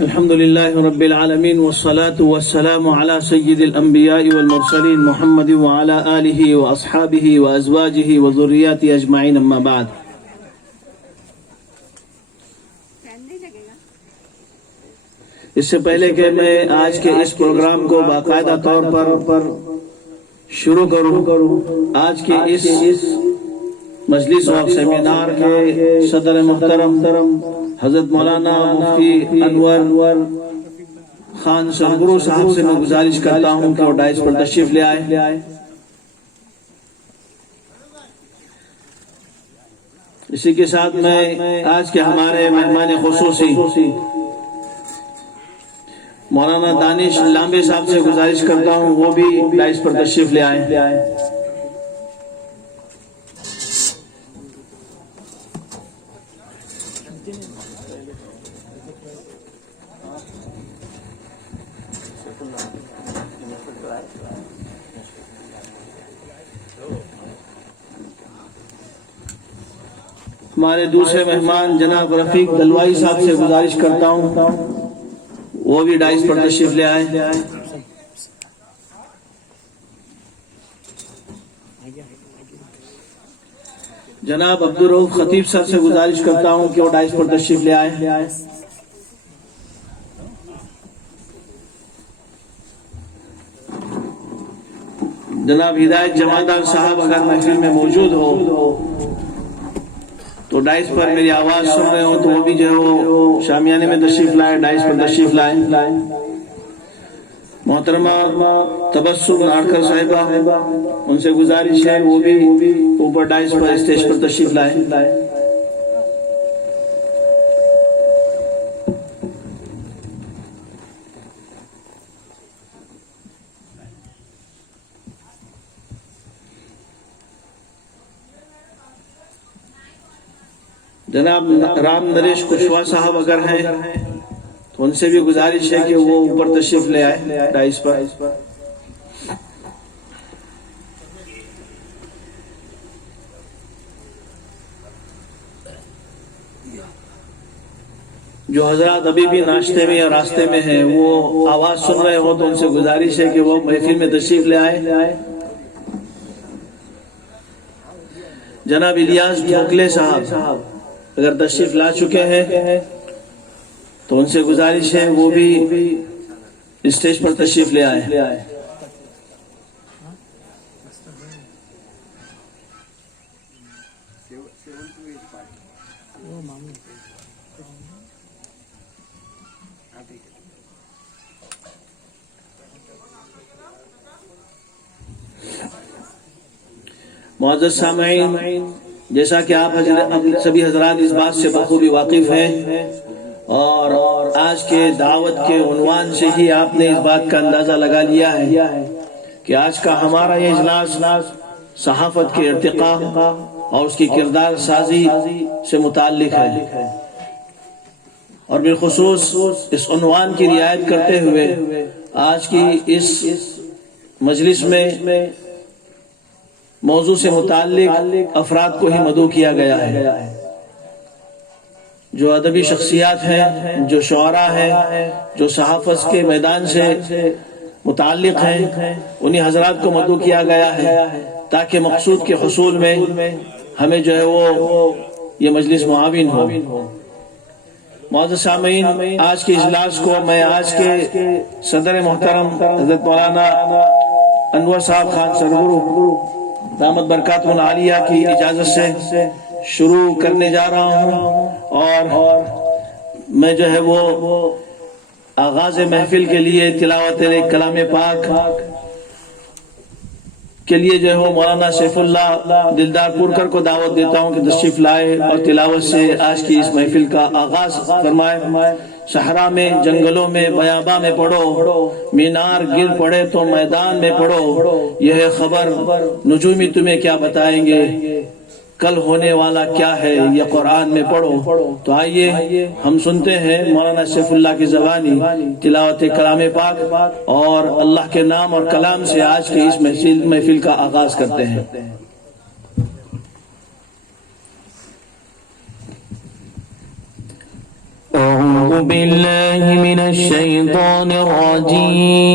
الحمد لله رب العالمين والصلاة والسلام على سيد الأنبياء والمرسلين محمد وعلى آله وأصحابه وأزواجه وذرياته أجمعين أما بعد. اس سے پہلے کہ میں آج کے اس پروگرام کو باقاعدہ طور پر شروع کروں، آج کے اس مجلس اور سیمینار کے صدر محترم حضرت مولانا مفتی انور خان سرگرو صاحب سے میں گزارش کرتا ہوں کہ وہ ڈائس پر تشریف لے آئے. اسی کے ساتھ میں آج کے ہمارے مہمان خصوصی مولانا دانش لامبے صاحب سے گزارش کرتا ہوں وہ بھی ڈائس پر تشریف لے آئے. ہمارے دوسرے مہمان جناب رفیق دلوائی صاحب سے گزارش کرتا ہوں وہ بھی ڈائس پر تشریف لے آئے. جناب عبدالرؤف خطیب صاحب سے گزارش کرتا ہوں کہ وہ ڈائس پر تشریف لے آئے. جناب ہدایت جمادار صاحب اگر محفل میں موجود ہو تو ڈائس پر میری آواز سن رہے ہو تو وہ بھی جو ہے وہ شامیانے میں تشریف لائے، ڈائس پر تشریف لائے. محترمہ تبسم ناڑکر صاحبہ ان سے گزارش ہے وہ بھی اوپر ڈائس پر اسٹیج پر تشریف لائے. جناب رام نریش کشوا صاحب اگر ہیں تو ان سے بھی گزارش ہے کہ وہ اوپر تشریف لے آئے ڈائس پر. جو حضرات ابھی بھی ناشتے میں یا راستے میں ہیں وہ آواز سن رہے ہو تو ان سے گزارش ہے کہ وہ محفل میں تشریف لے آئے. جناب الیاس ڈھوکلے صاحب اگر تشریف لا چکے ہیں تو ان سے گزارش ہے وہ بھی اسٹیج پر تشریف لے آئے. معزز سامعین، جیسا کہ آپ سبھی حضرات اس بات سے بخوبی واقف ہیں اور آج کے دعوت کے عنوان سے ہی آپ نے اس بات کا اندازہ لگا لیا ہے کہ آج کا ہمارا یہ اجلاس صحافت کے ارتقاء اور اس کی کردار سازی سے متعلق ہے، اور بالخصوص اس عنوان کی رعایت کرتے ہوئے آج کی اس مجلس میں موضوع سے متعلق افراد کو ہی مدعو کیا گیا ہے. جو ادبی شخصیات ہیں، جو شعراء ہیں، جو صحافت کے میدان سے متعلق ہیں، انہی حضرات کو مدعو کیا گیا ہے تاکہ مقصود کے حصول میں ہمیں جو ہے وہ یہ مجلس معاون ہو. معزز سامعین، آج کے اجلاس کو میں آج کے صدر محترم حضرت مولانا انور صاحب خان سرگرو دامت برکاتہ العالیہ کی اجازت سے شروع کرنے جا رہا ہوں، اور میں جو ہے وہ آغاز محفل کے لیے تلاوت کلام پاک کے لیے جو ہے وہ مولانا سیف اللہ دلدار پورکر کو دعوت دیتا ہوں کہ تشریف لائے اور تلاوت سے آج کی اس محفل کا آغاز فرمائے. صحرا میں، جنگلوں میں، بیاباں میں پڑھو، مینار گر پڑے تو میدان میں پڑھو، یہ خبر نجومی تمہیں کیا بتائیں گے، کل ہونے والا کیا ہے یہ قرآن میں پڑھو. تو آئیے ہم سنتے ہیں مولانا سیف اللہ کی زبانی تلاوت کلام پاک اور اللہ کے نام اور کلام سے آج کی اس محفل کا آغاز کرتے ہیں. أعوذ بالله من الشيطان الرجيم.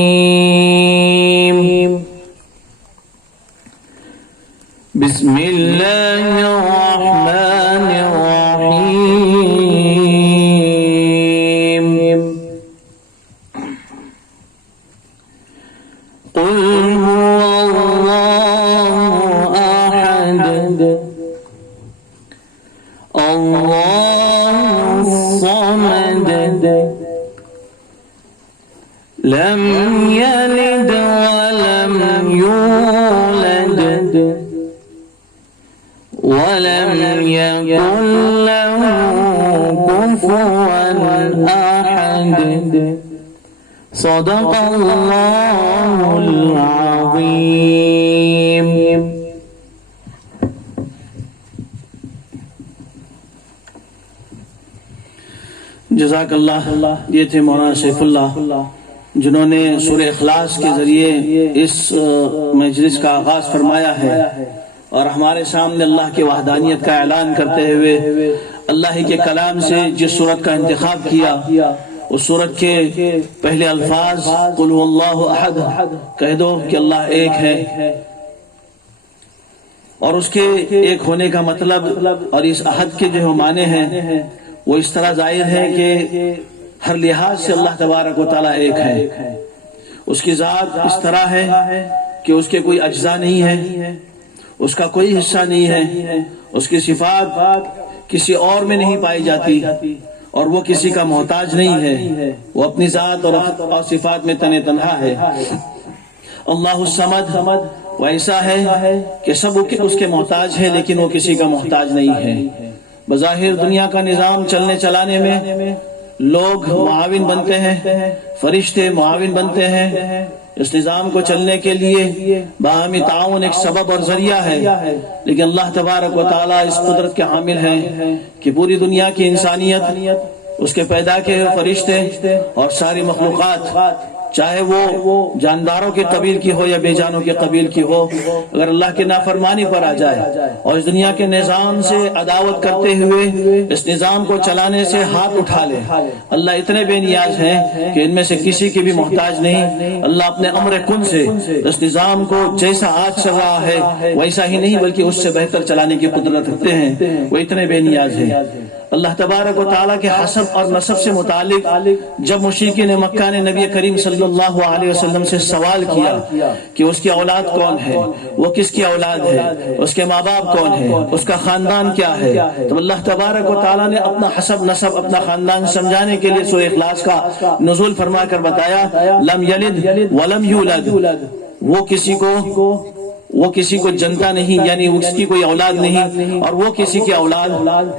بسم الله الرحمن الرحيم. قل هو الله أحد الله الصمد لم يلد ولم يولد ولم يكن له كفوا أحد. صدق الله العظيم. جزاک اللہ. یہ تھے مولانا سیف اللہ جنہوں نے سورہ اخلاص کے ذریعے اس مجلس کا آغاز فرمایا ہے اور ہمارے سامنے اللہ کی وحدانیت کا اعلان کرتے ہوئے اللہ کے کلام سے جس سورت کا انتخاب کیا اس سورت کے پہلے الفاظ قل هو اللہ احد، کہہ دو کہ اللہ ایک ہے، اور اس کے ایک ہونے کا مطلب اور اس احد کے جو معنی ہیں وہ اس طرح ظاہر ہے کہ ہر لحاظ سے اللہ تبارک و تعالیٰ ایک ہے. اس کی ذات اس طرح ہے کہ اس کے کوئی اجزاء نہیں ہے، اس کا کوئی حصہ نہیں ہے، اس کی صفات کسی اور میں نہیں پائی جاتی اور وہ کسی کا محتاج نہیں ہے، وہ اپنی ذات اور صفات میں تنہا ہے. اللہ الصمد وہ ایسا ہے کہ سب اس کے محتاج ہے لیکن وہ کسی کا محتاج نہیں ہے. بظاہر دنیا کا نظام چلنے چلانے میں لوگ معاون بنتے ہیں، فرشتے معاون بنتے ہیں. اس نظام کو چلنے کے لیے باہمی تعاون ایک سبب اور ذریعہ ہے، لیکن اللہ تبارک و تعالیٰ اس قدرت کے حامل ہیں کہ پوری دنیا کی انسانیت، اس کے پیدا کے فرشتے اور ساری مخلوقات، چاہے وہ جانداروں کے قبیل کی ہو یا بے جانوں کے قبیل کی ہو، اگر اللہ کے نافرمانی پر آ جائے اور اس دنیا کے نظام سے عداوت کرتے ہوئے اس نظام کو چلانے سے ہاتھ اٹھا لے، اللہ اتنے بے نیاز ہیں کہ ان میں سے کسی کے بھی محتاج نہیں. اللہ اپنے امر کن سے اس نظام کو جیسا آج چل رہا ہے ویسا ہی نہیں بلکہ اس سے بہتر چلانے کی قدرت رکھتے ہیں، وہ اتنے بے نیاز ہیں. اللہ تبارک و تعالیٰ کے حسب اور نسب سے متعلق جب مشرکین مکہ نے نبی کریم صلی اللہ علیہ وسلم سے سوال کیا کہ اس کی اولاد کون ہے، وہ کس کی اولاد ہے، اس کے ماں باپ کون ہے، اس کا خاندان کیا ہے، تو اللہ تبارک و تعالیٰ نے اپنا حسب نسب، اپنا خاندان سمجھانے کے لیے سورہ اخلاص کا نزول فرما کر بتایا لم یلد ولم یولد، وہ کسی کو جنتا نہیں، یعنی اس کی کوئی اولاد نہیں اور وہ کسی کی اولاد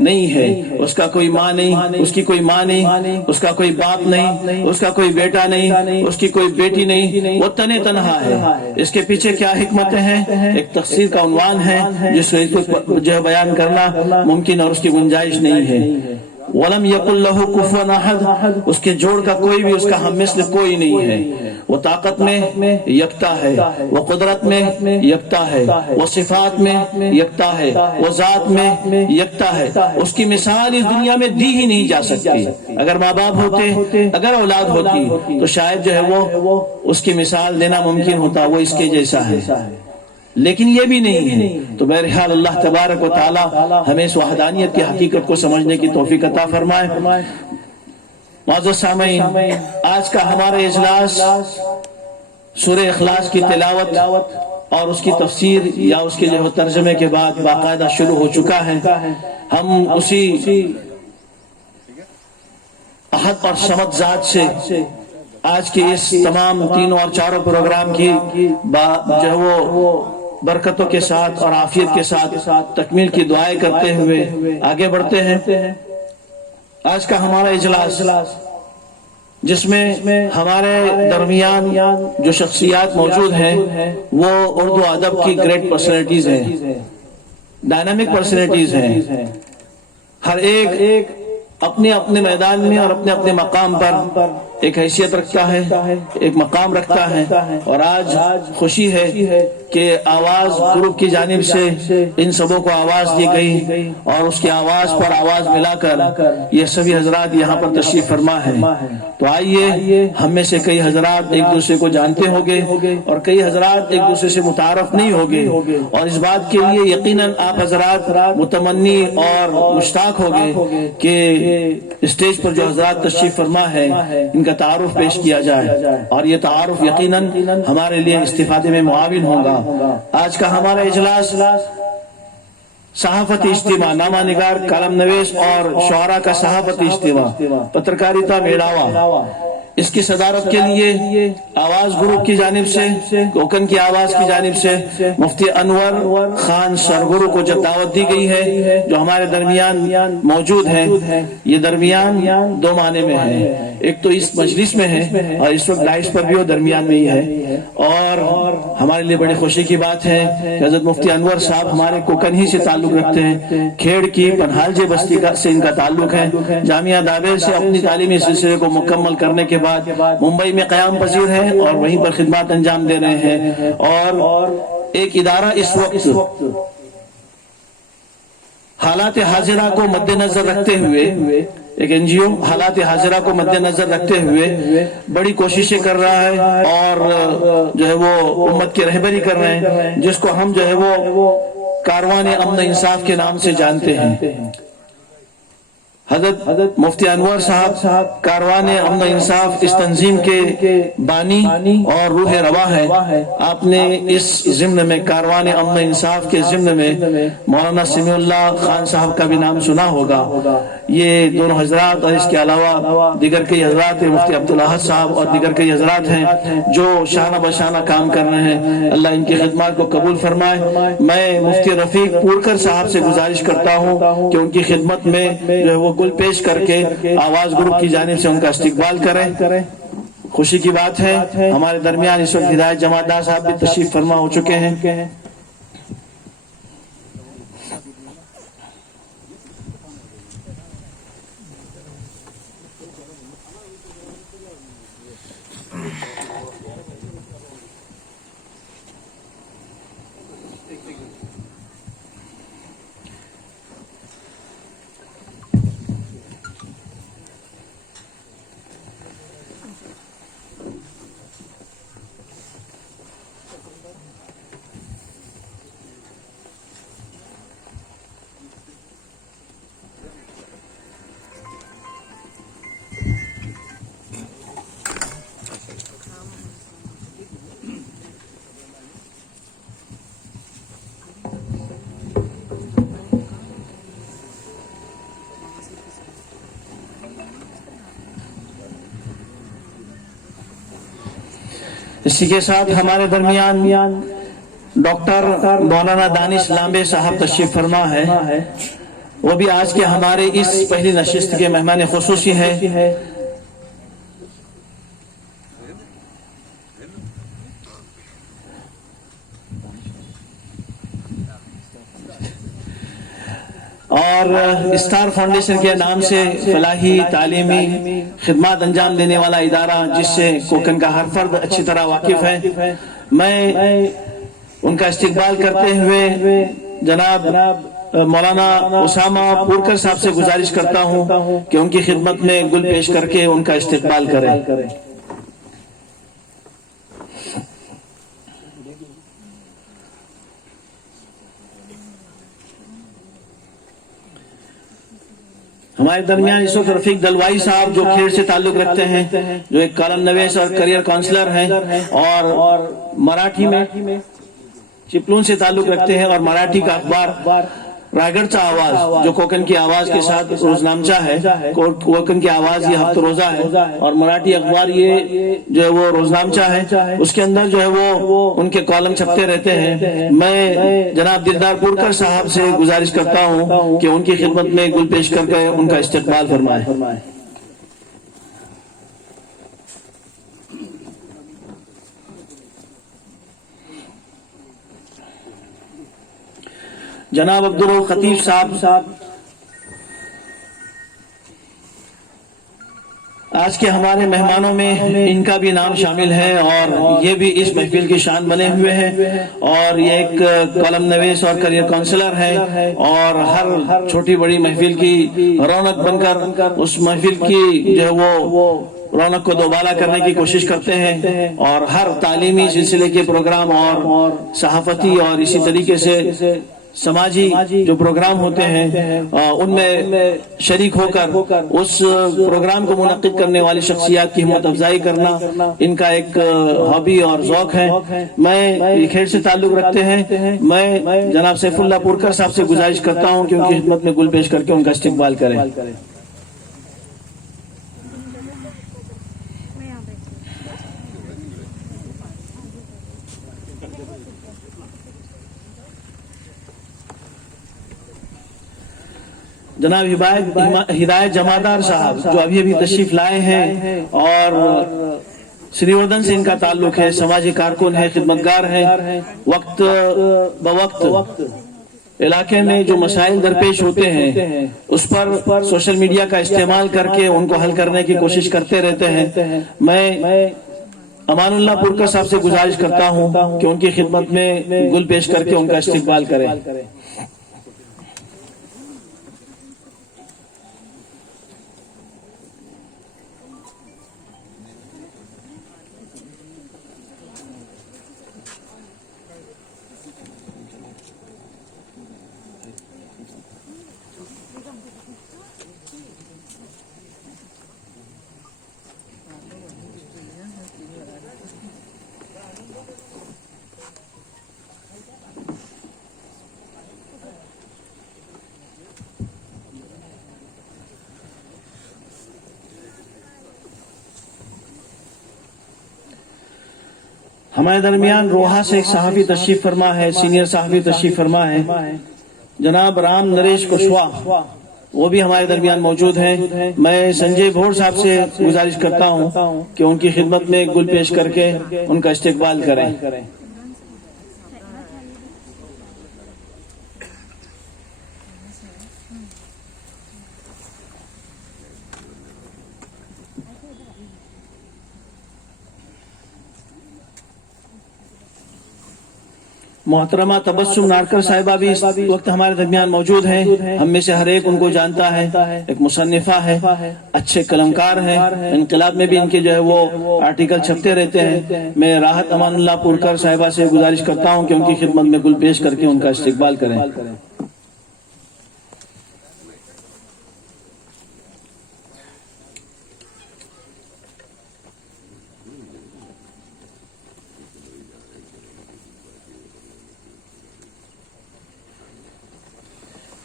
نہیں ہے. اس کا کوئی ماں نہیں، اس کی کوئی ماں نہیں، اس کا کوئی باپ نہیں، اس کا کوئی بیٹا نہیں، اس کی کوئی بیٹی نہیں، وہ تنہا ہے. اس کے پیچھے کیا حکمتیں ہیں، ایک تفسیر کا عنوان ہے جس کو جو بیان کرنا ممکن اور اس کی گنجائش نہیں ہے. وَلَمْ يَكُنْ لَهُ كُفُوًا أَحَدٌ، اس کے جوڑ کا کوئی بھی اس کا ہم مثل کوئی نہیں ہے. وہ طاقت میں یکتا ہے، وہ قدرت میں یکتا ہے، وہ صفات میں یکتا ہے، وہ ذات میں یکتا ہے. اس کی مثال اس دنیا میں دی ہی نہیں جا سکتی. اگر ماں باپ ہوتے، اگر اولاد ہوتی تو شاید جو ہے وہ اس کی مثال دینا ممکن ہوتا، وہ اس کے جیسا ہے، لیکن یہ بھی نہیں ہے. تو بہرحال اللہ تبارک و تعالی ہمیں اس وحدانیت کی حقیقت کو سمجھنے کی توفیق عطا فرمائے. معزز سامعین، آج کا ہمارا اجلاس سورہ اخلاص کی تلاوت اور اس کی تفسیر یا اس کے جو ترجمے کے بعد باقاعدہ شروع ہو چکا ہے. ہم اسی احد اور صمد ذات سے آج کے اس تمام تینوں اور چاروں پروگرام کی جو ہے وہ برکتوں کے ساتھ اور عافیت کے ساتھ تکمیل کی دعائیں کرتے ہوئے آگے بڑھتے ہیں. آج کا ہمارا اجلاس جس میں ہمارے درمیان جو شخصیات موجود ہیں وہ اردو ادب کی گریٹ پرسنالٹیز ہیں، ڈائنامک پرسنالٹیز ہیں. ہر ایک اپنے اپنے میدان میں اور اپنے اپنے مقام پر ایک حیثیت رکھتا ہے، ایک مقام رکھتا ہے، اور آج خوشی ہے کہ آواز گروپ کی جانب سے ان سبوں کو آواز دی گئی اور اس کی آواز پر آواز ملا کر یہ سبھی حضرات یہاں پر تشریف فرما ہے۔ تو آئیے، ہم میں سے کئی حضرات ایک دوسرے کو جانتے ہوگے اور کئی حضرات ایک دوسرے سے متعارف نہیں ہوگے، اور اس بات کے لیے یقیناً آپ حضرات متمنی اور مشتاق ہوگے کہ اسٹیج پر جو حضرات تشریف فرما ہے ان کا تعارف پیش کیا جائے، اور یہ تعارف یقیناً ہمارے لیے استفادے میں معاون ہوگا۔ آج کا ہمارا اجلاس صحافتی اجتماع، نامہ نگار، کالم نویس اور شعراء کا صحافتی اجتماع، پترکاریتا میڑاوا، اس کی صدارت کے لیے آواز گروپ کی جانب سے، کوکن کی آواز کی جانب سے مفتی انور خان سرگرو کو جب دعوت دی گئی ہے، جو ہمارے درمیان موجود ہیں۔ یہ درمیان دو معنی میں ہے، ایک تو اس مجلس میں ہے اور اس وقت داعش پر بھی وہ درمیان میں ہی ہے، اور ہمارے لیے بڑی خوشی کی بات ہے کہ حضرت مفتی انور صاحب ہمارے کوکن ہی سے تعلق رکھتے ہیں، کھیڑ کی پنہالجے بستی سے ان کا تعلق ہے۔ جامعہ دابیر سے اپنی تعلیمی سلسلے کو مکمل کرنے کے بعد ممبئی میں قیام پذیر ہیں اور وہیں پر خدمات انجام دے رہے ہیں، اور ایک ادارہ اس وقت حالات حاضرہ کو مد نظر رکھتے ہوئے، ایک این جی او حالات حاضرہ کو مد نظر رکھتے ہوئے بڑی کوششیں کر رہا ہے، اور جو ہے وہ امت کی رہبری کر رہے ہیں، جس کو ہم جو ہے وہ کاروان امن انصاف کے نام سے جانتے ہیں۔ حضرت مفتی انور صاحب کاروان امن انصاف اس تنظیم کے بانی اور روح رواں ہے۔ آپ نے اس ضمن میں کاروان امن انصاف کے ضمن میں مولانا سمیع اللہ خان صاحب کا بھی نام سنا ہوگا۔ یہ دونوں حضرات اور اس کے علاوہ دیگر کئی حضرات، مفتی عبدالاحد صاحب اور دیگر کئی حضرات ہیں جو شانہ بشانہ کام کر رہے ہیں۔ اللہ ان کی خدمات کو قبول فرمائے۔ میں مفتی رفیق پورکر صاحب سے گزارش کرتا ہوں کہ ان کی خدمت میں جو ہے وہ گل پیش کر کے آواز گروپ کی جانب سے ان کا استقبال کریں۔ خوشی کی بات ہے ہمارے درمیان اس وقت ہدایت جماعتدار صاحب بھی تشریف فرما ہو چکے ہیں۔ اسی کے ساتھ ہمارے درمیان ڈاکٹر مولانا دانش لامبے صاحب تشریف فرما ہے، وہ بھی آج کے ہمارے اس پہلی نشست کے مہمان خصوصی ہیں۔ اور اسٹار فاؤنڈیشن کے نام سے فلاحی تعلیمی خدمات انجام دینے والا ادارہ، جس سے کوکن کا ہر فرد اچھی طرح واقف ہے۔ میں ان کا استقبال کرتے ہوئے جناب مولانا اسامہ پورکر صاحب سے گزارش کرتا ہوں کہ ان کی خدمت میں گل پیش کر کے ان کا استقبال کریں۔ ہمارے درمیان اس وقت رفیق دلوائی صاحب جو کھیڑ سے تعلق رکھتے ہیں، جو ایک کالم نویس اور کریئر کاؤنسلر ہیں، اور مراٹھی میں چپلون سے تعلق رکھتے ہیں، اور مراٹھی کا اخبار راگڑچا آواز جو کوکن کی آواز کے ساتھ روزنامچہ ہے، کوکن کی آواز یہ ہفتہ روزہ ہے، اور مراٹھی اخبار یہ جو ہے وہ روزنامچہ ہے، اس کے اندر جو ہے وہ ان کے کالم چھپتے رہتے ہیں۔ میں جناب دلدار پورکر صاحب سے گزارش کرتا ہوں کہ ان کی خدمت میں گل پیش کر کے ان کا استقبال فرمائیں۔ جناب عبدالرؤف خطیب صاحب آج کے ہمارے مہمانوں میں ان کا بھی نام شامل ہے اور یہ بھی اس محفل کی شان بنے ہوئے ہیں، اور یہ ایک کالم نویس اور کریئر کونسلر ہے، اور ہر چھوٹی بڑی محفل کی رونق بن کر اس محفل کی جو ہے وہ رونق کو دوبالا کرنے کی کوشش کرتے ہیں، اور ہر تعلیمی سلسلے کے پروگرام اور صحافتی اور اسی طریقے سے سماجی جو پروگرام ہوتے ہیں ان میں شریک ہو کر اس پروگرام کو منعقد کرنے والی شخصیات کی ہمت افزائی کرنا ان کا ایک ہابی اور ذوق ہے۔ میں یہ کھیل سے تعلق رکھتے ہیں، میں جناب سیف اللہ پورکر صاحب سے گزارش کرتا ہوں کہ ان کی خدمت میں گل پیش کر کے ان کا استقبال کریں۔ جناب ہدایت جمادار صاحب جو ابھی تشریف لائے ہیں، اور سری وردھن سے ان کا تعلق ہے، سماجی کارکن ہے، خدمتگار ہے، وقت بوقت علاقے میں جو مسائل درپیش ہوتے ہیں اس پر سوشل میڈیا کا استعمال کر کے ان کو حل کرنے کی کوشش کرتے رہتے ہیں۔ میں امان اللہ پورکر صاحب سے گزارش کرتا ہوں کہ ان کی خدمت میں گل پیش کر کے ان کا استقبال کریں۔ ہمارے درمیان روہا سے ایک صحافی تشریف فرما ہے، سینئر صحافی تشریف فرما ہے، جناب رام نریش کشواہا، وہ بھی ہمارے درمیان موجود ہیں۔ میں سنجے بھوڑ صاحب سے گزارش کرتا ہوں کہ ان کی خدمت میں گل پیش کر کے ان کا استقبال کریں۔ محترمہ تبسم نارکر صاحبہ بھی اس وقت ہمارے درمیان موجود ہیں، ہم میں سے ہر ایک ان کو جانتا ہے، ایک مصنفہ ہے، اچھے قلمکار ہیں، انقلاب میں بھی ان کے جو ہے وہ آرٹیکل چھپتے رہتے ہیں۔ میں راحت امان اللہ پورکر صاحبہ سے گزارش کرتا ہوں کہ ان کی خدمت میں گل پیش کر کے ان کا استقبال کریں۔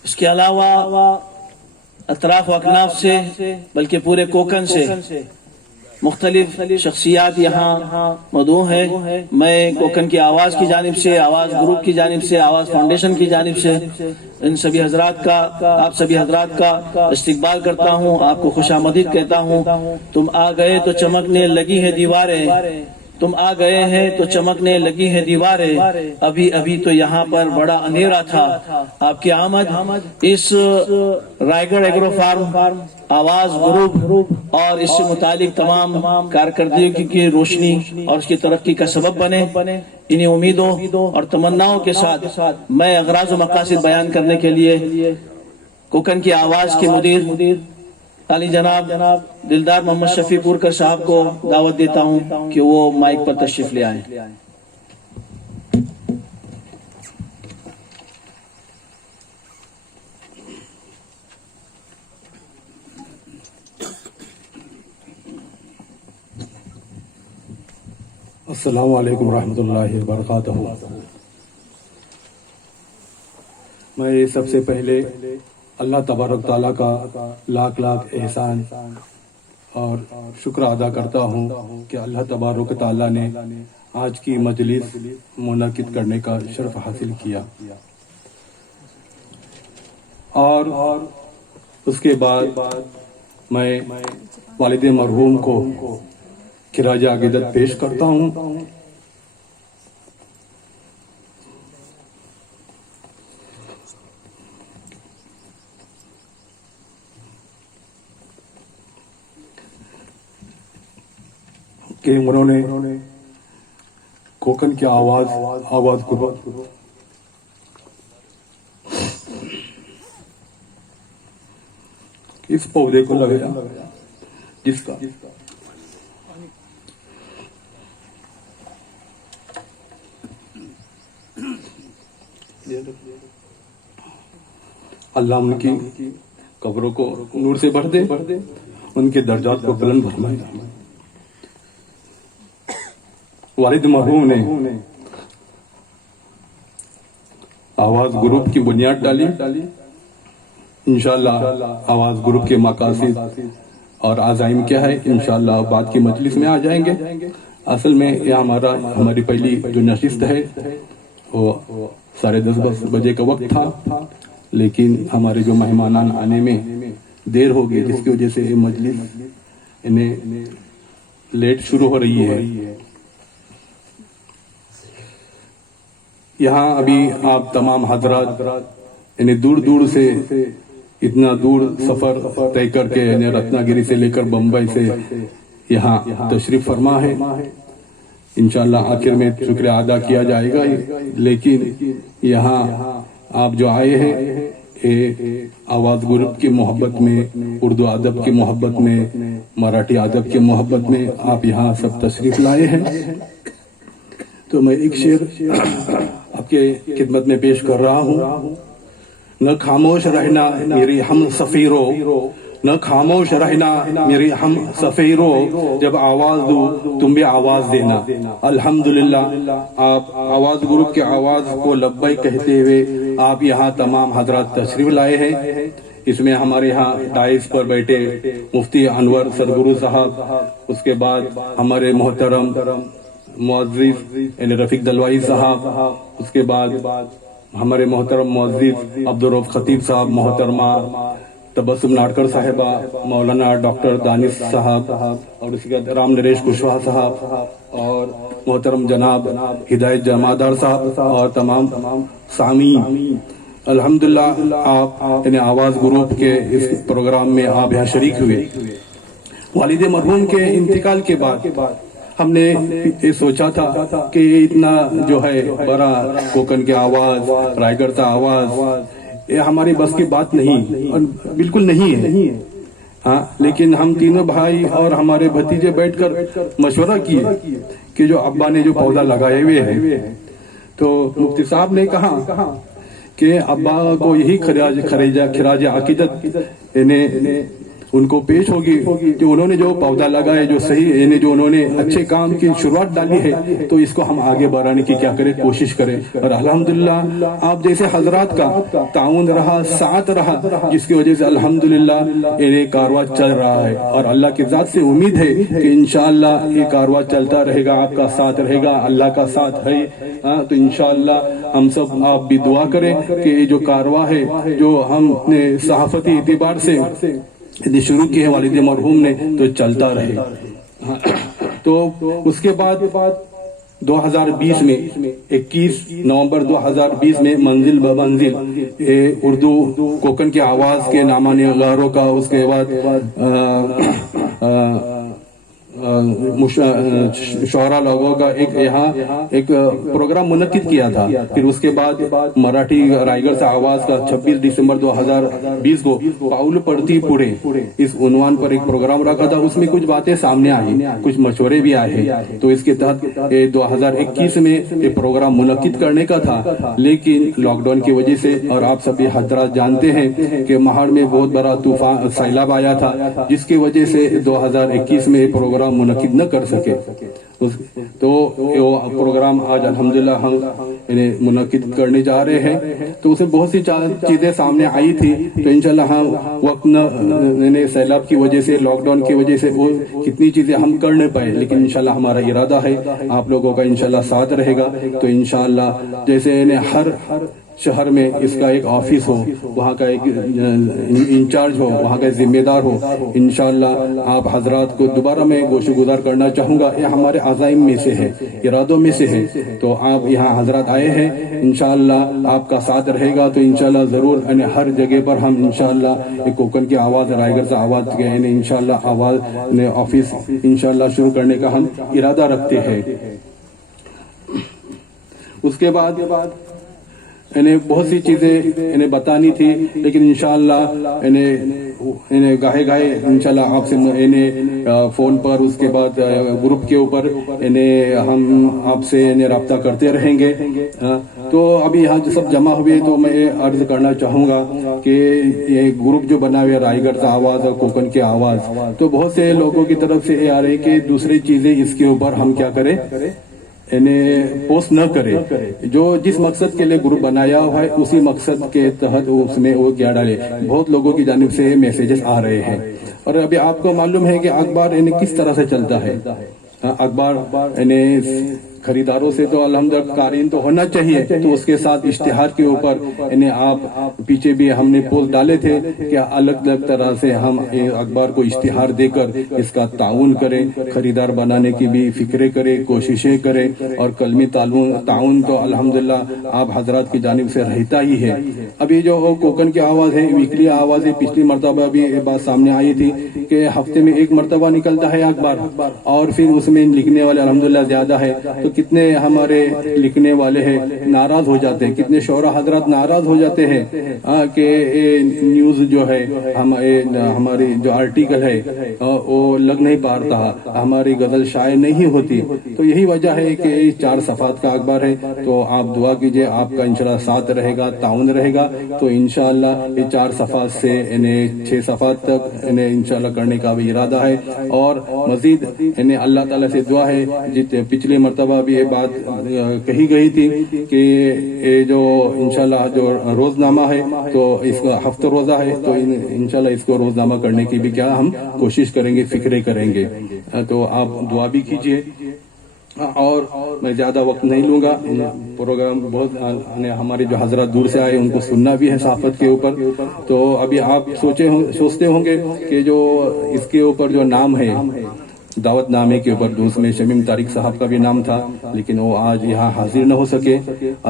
اس کے علاوہ اطراف و اکناف سے بلکہ پورے کوکن سے مختلف شخصیات یہاں مدعو ہیں۔ میں کوکن کی آواز کی جانب سے، آواز گروپ کی جانب سے، آواز فاؤنڈیشن کی جانب سے ان سبھی حضرات کا، آپ سبھی حضرات کا استقبال کرتا ہوں، آپ کو خوش آمدید کہتا ہوں۔ تم آ گئے تو چمکنے لگی ہیں دیواریں، تم آ گئے ہیں تو چمکنے لگی ہیں دیواریں، ابھی ابھی تو یہاں پر بڑا اندھیرا تھا۔ آپ کی آمد اس رائے گڑھ ایگرو فارم، آواز گروپ اور اس سے متعلق تمام کارکردگی کی روشنی اور اس کی ترقی کا سبب بنے۔ انہیں امیدوں اور تمناؤں کے ساتھ میں اغراض و مقاصد بیان کرنے کے لیے کوکن کی آواز کے مدیر علی جناب دلدار محمد شفیع پورکر صاحب کو دعوت دیتا ہوں کہ وہ مائک پر تشریف لے آئیں۔ السلام علیکم ورحمۃ اللہ وبرکاتہ۔ میں سب سے پہلے اللہ تبارک تعالیٰ کا لاکھ لاکھ احسان اور شکر ادا کرتا ہوں کہ اللہ تبارک تعالیٰ نے آج کی مجلس منعقد کرنے کا شرف حاصل کیا، اور اس کے بعد میں والد مرحوم کو خراج عقیدت پیش کرتا ہوں۔ کہ انہوں نے کوکن کی آواز کو اس پودے کو لگایا جس کا اللہ ان کی قبروں کو نور سے بھر دے، ان کے درجات کو بلند فرمائے۔ والد مرحوم نے آواز گروپ کی بنیاد ڈالی۔ انشاءاللہ آواز گروپ کے مقاصد اور عزائم کیا ہے انشاءاللہ بعد کی مجلس میں آ جائیں گے۔ اصل میں یہ ہماری پہلی جو نشست ہے وہ 10:30 بجے کا وقت تھا، لیکن ہمارے جو مہمانان آنے میں دیر ہو گئی، جس کی وجہ سے یہ مجلس انہیں لیٹ شروع ہو رہی ہے۔ یہاں ابھی آپ تمام حضرات انہیں دور دور سے اتنا دور سفر طے کر کے رتنا گری سے لے کر بمبئی سے یہاں تشریف فرما ہے۔ انشاءاللہ آخر میں شکریہ ادا کیا جائے گا، لیکن یہاں آپ جو آئے ہیں آواز گروپ کی محبت میں، اردو ادب کی محبت میں، مراٹھی ادب کی محبت میں آپ یہاں سب تشریف لائے ہیں۔ تو میں ایک شعر آپ کے خدمت میں پیش کر رہا ہوں۔ نہ خاموش رہنا میری ہم سفیرو، نہ خاموش رہنا میری ہم سفیرو، جب آواز دوں تم بھی آواز دینا۔ الحمدللہ آپ آواز گروپ کے آواز کو لبیک کہتے ہوئے آپ یہاں تمام حضرات تشریف لائے ہیں۔ اس میں ہمارے یہاں ڈائس پر بیٹھے مفتی انور سرگرو صاحب، اس کے بعد ہمارے محترم معزز رفیق دلوائی صاحب، اس کے بعد ہمارے محترم معزز عبدالرؤف خطیب صاحب، محترمہ تبسم ناٹکر صاحبہ، مولانا ڈاکٹر دانش صاحب، اور اس کے بعد رام نریش کشواہا صاحب، اور محترم جناب ہدایت جمادار صاحب، اور تمام سامعین۔ الحمدللہ آپ آواز گروپ کے اس پروگرام میں آپ یہاں شریک ہوئے۔ والد مرحوم کے انتقال کے بعد ہم نے یہ سوچا تھا کہ اتنا جو ہے بڑا کوکن کی آواز، رائیگڑ کا آواز، یہ ہماری بس کی بات نہیں، اور بالکل نہیں ہے۔ ہاں، لیکن ہم تینوں بھائی اور ہمارے بھتیجے بیٹھ کر مشورہ کیے کہ جو ابا نے جو پودا لگائے ہوئے ہیں، تو مفتی صاحب نے کہا کہ ابا کو یہی خراج عقیدت ان کو پیش ہوگی کہ انہوں نے جو پودا لگائے، جو صحیح جو انہوں نے اچھے کام کی شروعات ڈالی ہے، تو اس کو ہم آگے بڑھانے کی کیا کریں، کوشش کریں۔ اور الحمدللہ آپ جیسے حضرات کا تعاون رہا، ساتھ رہا، جس کی وجہ سے الحمدللہ یہ کارواں چل رہا ہے، اور اللہ کی ذات سے امید ہے کہ انشاءاللہ یہ کارواں چلتا رہے گا، آپ کا ساتھ رہے گا، اللہ کا ساتھ ہے۔ تو انشاءاللہ ہم سب آپ بھی دعا کریں کہ یہ جو کارواں ہے، جو ہم نے صحافتی اعتبار سے شروع کی ہے والد مرحوم نے، تو چلتا رہے۔ تو اس کے بعد 2020 میں 21 نومبر 2020 میں منزل بمنزل اردو کوکن کی آواز کے نامہ نگاروں کا، اس کے بعد شعراء لوگوں کا یہاں ایک پروگرام منعقد کیا تھا۔ پھر اس کے بعد مراٹھی رائیگڑ سے آواز کا 26 دسمبر 2020 کو پاؤل پڑتی پوڑے اس عنوان پر ایک پروگرام رکھا تھا۔ اس میں کچھ باتیں سامنے آئی، کچھ مشورے بھی آئے ہیں، تو اس کے تحت 2021 میں یہ پروگرام منعقد کرنے کا تھا، لیکن لاک ڈاؤن کی وجہ سے، اور آپ سبھی حضرات جانتے ہیں کہ مہاڑ میں بہت بڑا طوفان سیلاب آیا تھا، جس کی وجہ سے 2021 میں یہ پروگرام منعقد نہ کر سکے۔ تو یہ پروگرام آج الحمدللہ ہم انہیں منعقد کرنے جا رہے ہیں۔ تو اسے بہت سی چیزیں سامنے آئی تھی، تو انشاءاللہ ہم وقت نہ سیلاب کی وجہ سے، لاک ڈاؤن کی وجہ سے وہ کتنی چیزیں ہم کر نہیں پائے، لیکن انشاءاللہ ہمارا ارادہ ہے آپ لوگوں کا انشاءاللہ ساتھ رہے گا۔ تو انشاءاللہ جیسے ہر شہر میں اس کا ایک آفس ہو، وہاں کا ایک انچارج ہو، وہاں کا ذمہ دار ہو۔ انشاءاللہ آپ حضرات کو دوبارہ میں گوش گزار کرنا چاہوں گا، یہ ہمارے عزائم میں سے ہے، ارادوں میں سے ہے۔ تو آپ یہاں حضرات آئے ہیں، انشاءاللہ آپ کا ساتھ رہے گا تو انشاءاللہ ضرور ہر جگہ پر ہم انشاءاللہ کوکن کی آواز، رائے گڑھ سے آواز کے انشاءاللہ آواز آفس انشاءاللہ شروع کرنے کا ہم ارادہ رکھتے ہیں۔ اس کے بعد انہیں بہت سی چیزیں انہیں بتانی تھی، لیکن انشاءاللہ انہیں گاہے انشاءاللہ آپ سے انہیں فون پر، اس کے بعد گروپ کے اوپر انہیں ہم آپ سے رابطہ کرتے رہیں گے۔ تو ابھی یہاں جو سب جمع ہوئے تو میں عرض کرنا چاہوں گا کہ یہ گروپ جو بنا ہوئے رائے گڑھ کا آواز اور کوکن کی آواز، تو بہت سے لوگوں کی طرف سے یہ آ رہے کہ دوسری چیزیں اس کے اوپر ہم کیا کریں، انہیں پوسٹ نہ کرے۔ جو جس مقصد کے لیے گروپ بنایا ہوا ہے اسی مقصد کے تحت اس میں وہ کیا ڈالے۔ بہت لوگوں کی جانب سے میسیجز آ رہے ہیں، اور ابھی آپ کو معلوم ہے کہ اخبار انہیں کس طرح سے چلتا ہے۔ اخبار انہیں خریداروں سے تو الحمدللہ قارئین تو ہونا چاہیے، تو اس کے ساتھ اشتہار کے اوپر انہیں آپ پیچھے بھی ہم نے پوسٹ ڈالے تھے کہ الگ الگ طرح سے ہم اخبار کو اشتہار دے کر اس کا تعاون کریں، خریدار بنانے کی بھی فکریں کریں، کوششیں کریں، اور کلمی تعاون تو الحمدللہ آپ حضرات کی جانب سے رہتا ہی ہے۔ ابھی جو کوکن کی آواز ہے، ویکلی آواز ہے، پچھلی مرتبہ بھی بات سامنے آئی تھی کہ ہفتے میں ایک مرتبہ نکلتا ہے اخبار، اور پھر اس میں لکھنے والے الحمدللہ زیادہ ہے، تو کتنے ہمارے لکھنے والے ہیں ناراض ہو جاتے ہیں، کتنے شعراء حضرات ناراض ہو جاتے ہیں کہ نیوز جو ہے ہماری جو آرٹیکل ہے وہ لگ نہیں پاتا، ہماری غزل شائع نہیں ہوتی۔ تو یہی وجہ ہے کہ 4 صفحات کا اخبار ہے، تو آپ دعا کیجئے، آپ کا انشاءاللہ ساتھ رہے گا، تعاون رہے گا، تو انشاءاللہ یہ 4 صفحات سے 6 صفحات تک انشاءاللہ کرنے کا بھی ارادہ ہے۔ اور مزید اللہ تعالیٰ سے دعا ہے، پچھلے مرتبہ بھی یہ بات کہی گئی تھی کہ یہ جو انشاءاللہ جو روزنامہ ہے تو اس کا ہفتہ روزہ ہے، تو انشاءاللہ اس کو روزنامہ کرنے کی بھی کیا ہم کوشش کریں گے، فکریں کریں گے۔ تو آپ دعا بھی کیجئے، اور میں زیادہ وقت نہیں لوں گا۔ پروگرام بہت ہمارے جو حضرات دور سے آئے ان کو سننا بھی ہے صحافت کے اوپر، تو ابھی آپ سوچتے ہوں گے کہ جو اس کے اوپر جو نام ہے دعوت نامے کے اوپر، اس میں شمیم طارق صاحب کا بھی نام تھا، لیکن وہ آج یہاں حاضر نہ ہو سکے۔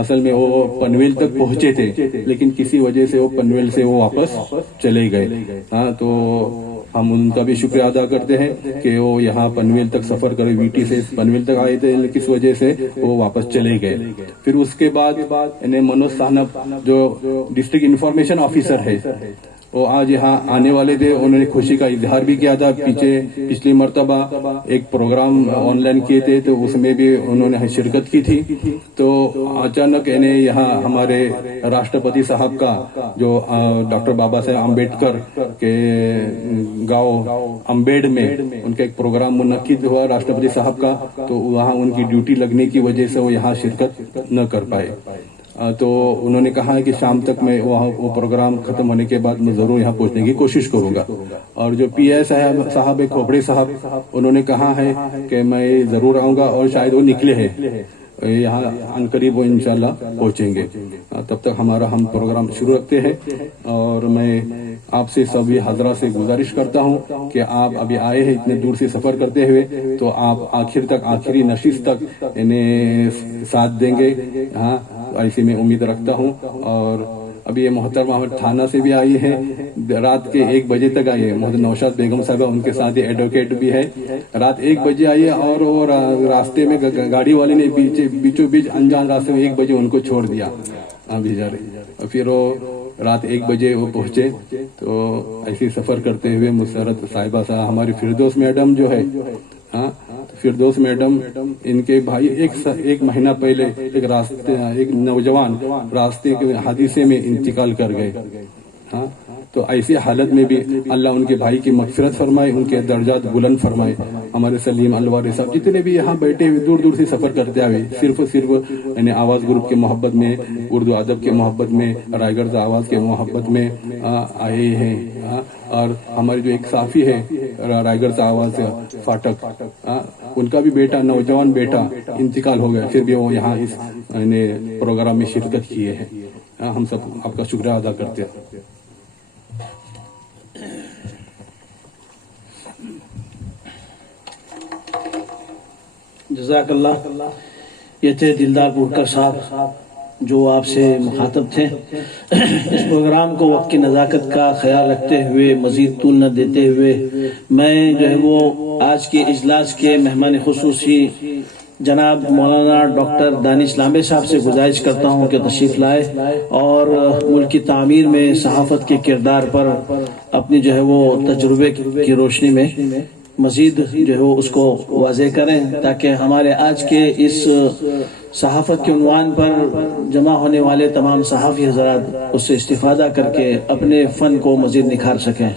اصل میں وہ پنویل تک پہنچے تھے، لیکن کسی وجہ سے وہ پنویل سے وہ واپس چلے گئے۔ تو ہم ان کا بھی شکریہ ادا کرتے ہیں کہ وہ یہاں پنویل تک سفر کرے، ویٹی سے پنویل تک آئے تھے، کس وجہ سے وہ واپس چلے گئے۔ پھر اس کے بعد منوج صاحب جو ڈسٹرکٹ انفارمیشن آفیسر ہے، وہ آج یہاں آنے والے تھے، انہوں نے خوشی کا اظہار بھی کیا تھا۔ پچھلی مرتبہ ایک پروگرام آن لائن کیے تھے تو اس میں بھی انہوں نے شرکت کی تھی، تو اچانک یہاں ہمارے راشٹرپتی صاحب کا جو ڈاکٹر بابا صاحب امبیڈکر کے گاؤں امبیڈ میں ان کا ایک پروگرام منعقد ہوا راشٹرپتی صاحب کا، تو وہاں ان کی ڈیوٹی لگنے کی وجہ سے وہ یہاں شرکت نہ کر پائے۔ تو انہوں نے کہا ہے کہ شام تک میں وہ پروگرام ختم ہونے کے بعد میں ضرور یہاں پہنچنے کی کوشش کروں گا۔ اور جو پی اے صاحب کھوپڑے صاحب، انہوں نے کہا ہے کہ میں ضرور آؤں گا، اور شاید وہ نکلے ہیں یہاں ان قریب، وہ انشاءاللہ پہنچیں گے۔ تب تک ہم پروگرام شروع رکھتے ہیں، اور میں آپ سے سبھی حضرات سے گزارش کرتا ہوں کہ آپ ابھی آئے ہیں اتنے دور سے سفر کرتے ہوئے، تو آپ آخر تک، آخری نشست تک انہیں ساتھ دیں گے، ایسی میں امید رکھتا ہوں۔ اور ابھی یہ محترمہ تھانہ سے بھی آئی ہے، رات کے 1 بجے تک آئی ہے، محترم نوشاد بیگم صاحبہ، ان کے ساتھ ایڈوکیٹ بھی ہے، رات 1 بجے آئی ہے، اور وہ راستے میں گاڑی والے نے بیچوں بیچ انجان راستے میں 1 بجے ان کو چھوڑ دیا، اور پھر وہ رات 1 بجے وہ پہنچے۔ تو ایسے سفر کرتے ہوئے مسرت صاحبہ صاحب، ہماری فردوس میڈم جو ہے، فردوس میڈم، ان کے بھائی ایک مہینہ پہلے ایک نوجوان راستے کے حادثے میں انتقال کر گئے۔ تو ایسی حالت میں بھی اللہ ان کے بھائی کی مغفرت فرمائے، ان کے درجات بلند فرمائے۔ ہمارے سلیم الواری صاحب جتنے بھی یہاں بیٹھے ہوئے دور دور سے سفر کرتے ہوئے، صرف یعنی آواز گروپ کے محبت میں، اردو ادب کے محبت میں، رائے گڑھ آواز کے محبت میں آئے ہیں۔ اور ہمارے جو ایک صحافی ہے رائے گڑھ آواز فاٹک، ان کا بھی بیٹا، نوجوان بیٹا انتقال ہو گیا، پھر بھی وہ یہاں اس پروگرام میں شرکت کیے ہیں۔ ہم سب آپ کا شکریہ ادا کرتے ہیں. جزاک اللہ. یہ تھے دلدار پورکر صاحب جو آپ سے مخاطب تھے. اس پروگرام کو وقت کی نزاکت کا خیال رکھتے ہوئے مزید طول نہ دیتے ہوئے میں جو ہے وہ آج کے اجلاس کے مہمان خصوصی جناب مولانا ڈاکٹر دانش لامبے صاحب سے گزارش کرتا ہوں کہ تشریف لائے اور ملک کی تعمیر میں صحافت کے کردار پر اپنی جو ہے وہ تجربے کی روشنی میں مزید جو ہے وہ اس کو واضح کریں تاکہ ہمارے آج کے اس صحافت کے عنوان پر جمع ہونے والے تمام صحافی حضرات اس سے استفادہ کر کے اپنے فن کو مزید نکھار سکیں.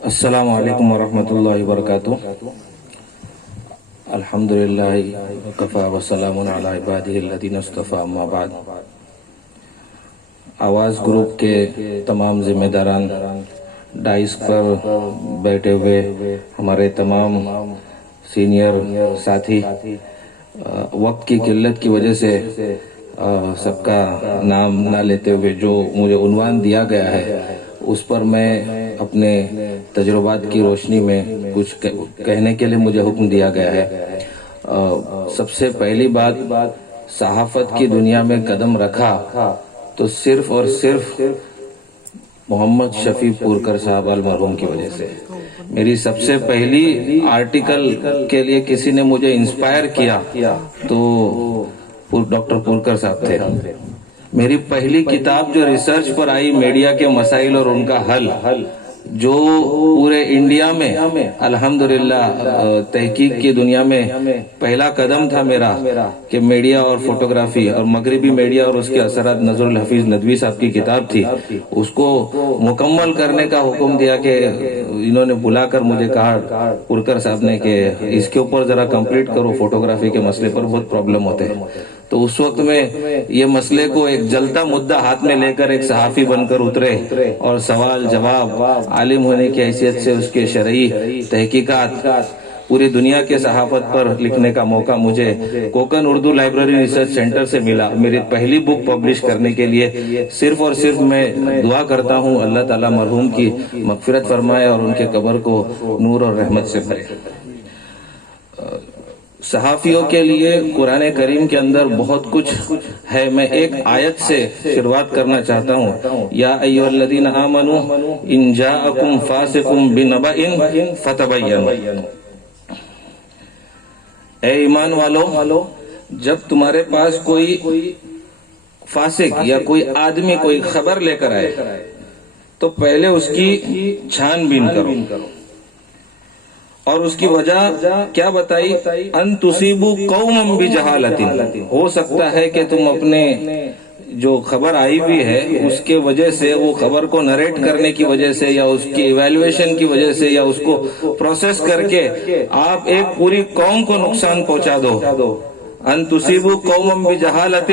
السلام علیکم ورحمۃ اللہ وبرکاتہ. الحمدللہ وکفی وسلام علی عبادہ الذین اصطفی، اما بعد. آواز گروپ کے تمام ذمہ داران، ڈائس پر بیٹھے ہوئے ہمارے تمام سینئر ساتھی، وقت کی قلت کی وجہ سے سب کا نام نہ لیتے ہوئے جو مجھے عنوان دیا گیا ہے اس پر میں اپنے تجربات کی روشنی میں کچھ کہنے کے لیے مجھے حکم دیا گیا ہے. سب سے پہلی بات، صحافت کی دنیا میں قدم رکھا تو صرف اور صرف محمد شفیع پورکر صاحب المرحوم کی وجہ سے. میری سب سے پہلی آرٹیکل کے لیے کسی نے مجھے انسپائر کیا تو ڈاکٹر پورکر صاحب تھے. میری پہلی کتاب جو ریسرچ پر آئی، میڈیا کے مسائل اور ان کا حل، جو پورے انڈیا میں الحمدللہ تحقیق کی دنیا میں پہلا قدم تھا میرا کہ میڈیا اور فوٹوگرافی اور مغربی میڈیا اور اس کے اثرات، نظر الحفیظ ندوی صاحب کی کتاب تھی. اس کو مکمل کرنے کا حکم دیا کہ انہوں نے بلا کر مجھے کہا پورکر صاحب نے کہ اس کے اوپر ذرا کمپلیٹ کرو، فوٹوگرافی کے مسئلے پر بہت پرابلم ہوتے ہیں. تو اس وقت میں یہ مسئلے کو ایک جلتا مدعا ہاتھ میں لے کر ایک صحافی بن کر اترے اور سوال جواب، عالم ہونے کی حیثیت سے اس کے شرعی تحقیقات پوری دنیا کے صحافت پر لکھنے کا موقع مجھے Konkan Urdu library research centre سے ملا. میری پہلی بک پبلش کرنے کے لیے صرف اور صرف میں دعا کرتا ہوں اللہ تعالیٰ مرحوم کی مغفرت فرمائے اور ان کے قبر کو نور اور رحمت سے بھرے. صحافیوں کے لیے قرآن کریم کے اندر بہت کچھ ہے. میں ایک آیت سے شروعات کرنا چاہتا ہوں. یا ایھا الذین آمنوا ان جاءکم فاسق بنبأ فتبینوا. اے ایمان والو، جب تمہارے پاس کوئی فاسق یا کوئی آدمی کوئی خبر لے کر آئے تو پہلے اس کی چھان بین کرو. اور اس کی وجہ کیا بتائی؟ ان تصیبوا قوما بجہالۃ. ہو سکتا ہے کہ تم اپنے جو خبر آئی ہوئی ہے اس کے وجہ سے، وہ خبر کو نریٹ کرنے کی وجہ سے یا اس کی ایویلویشن کی وجہ سے یا اس کو پروسیس کر کے آپ ایک پوری قوم کو نقصان پہنچا دو. ان تصیبوا قوما بجہالۃ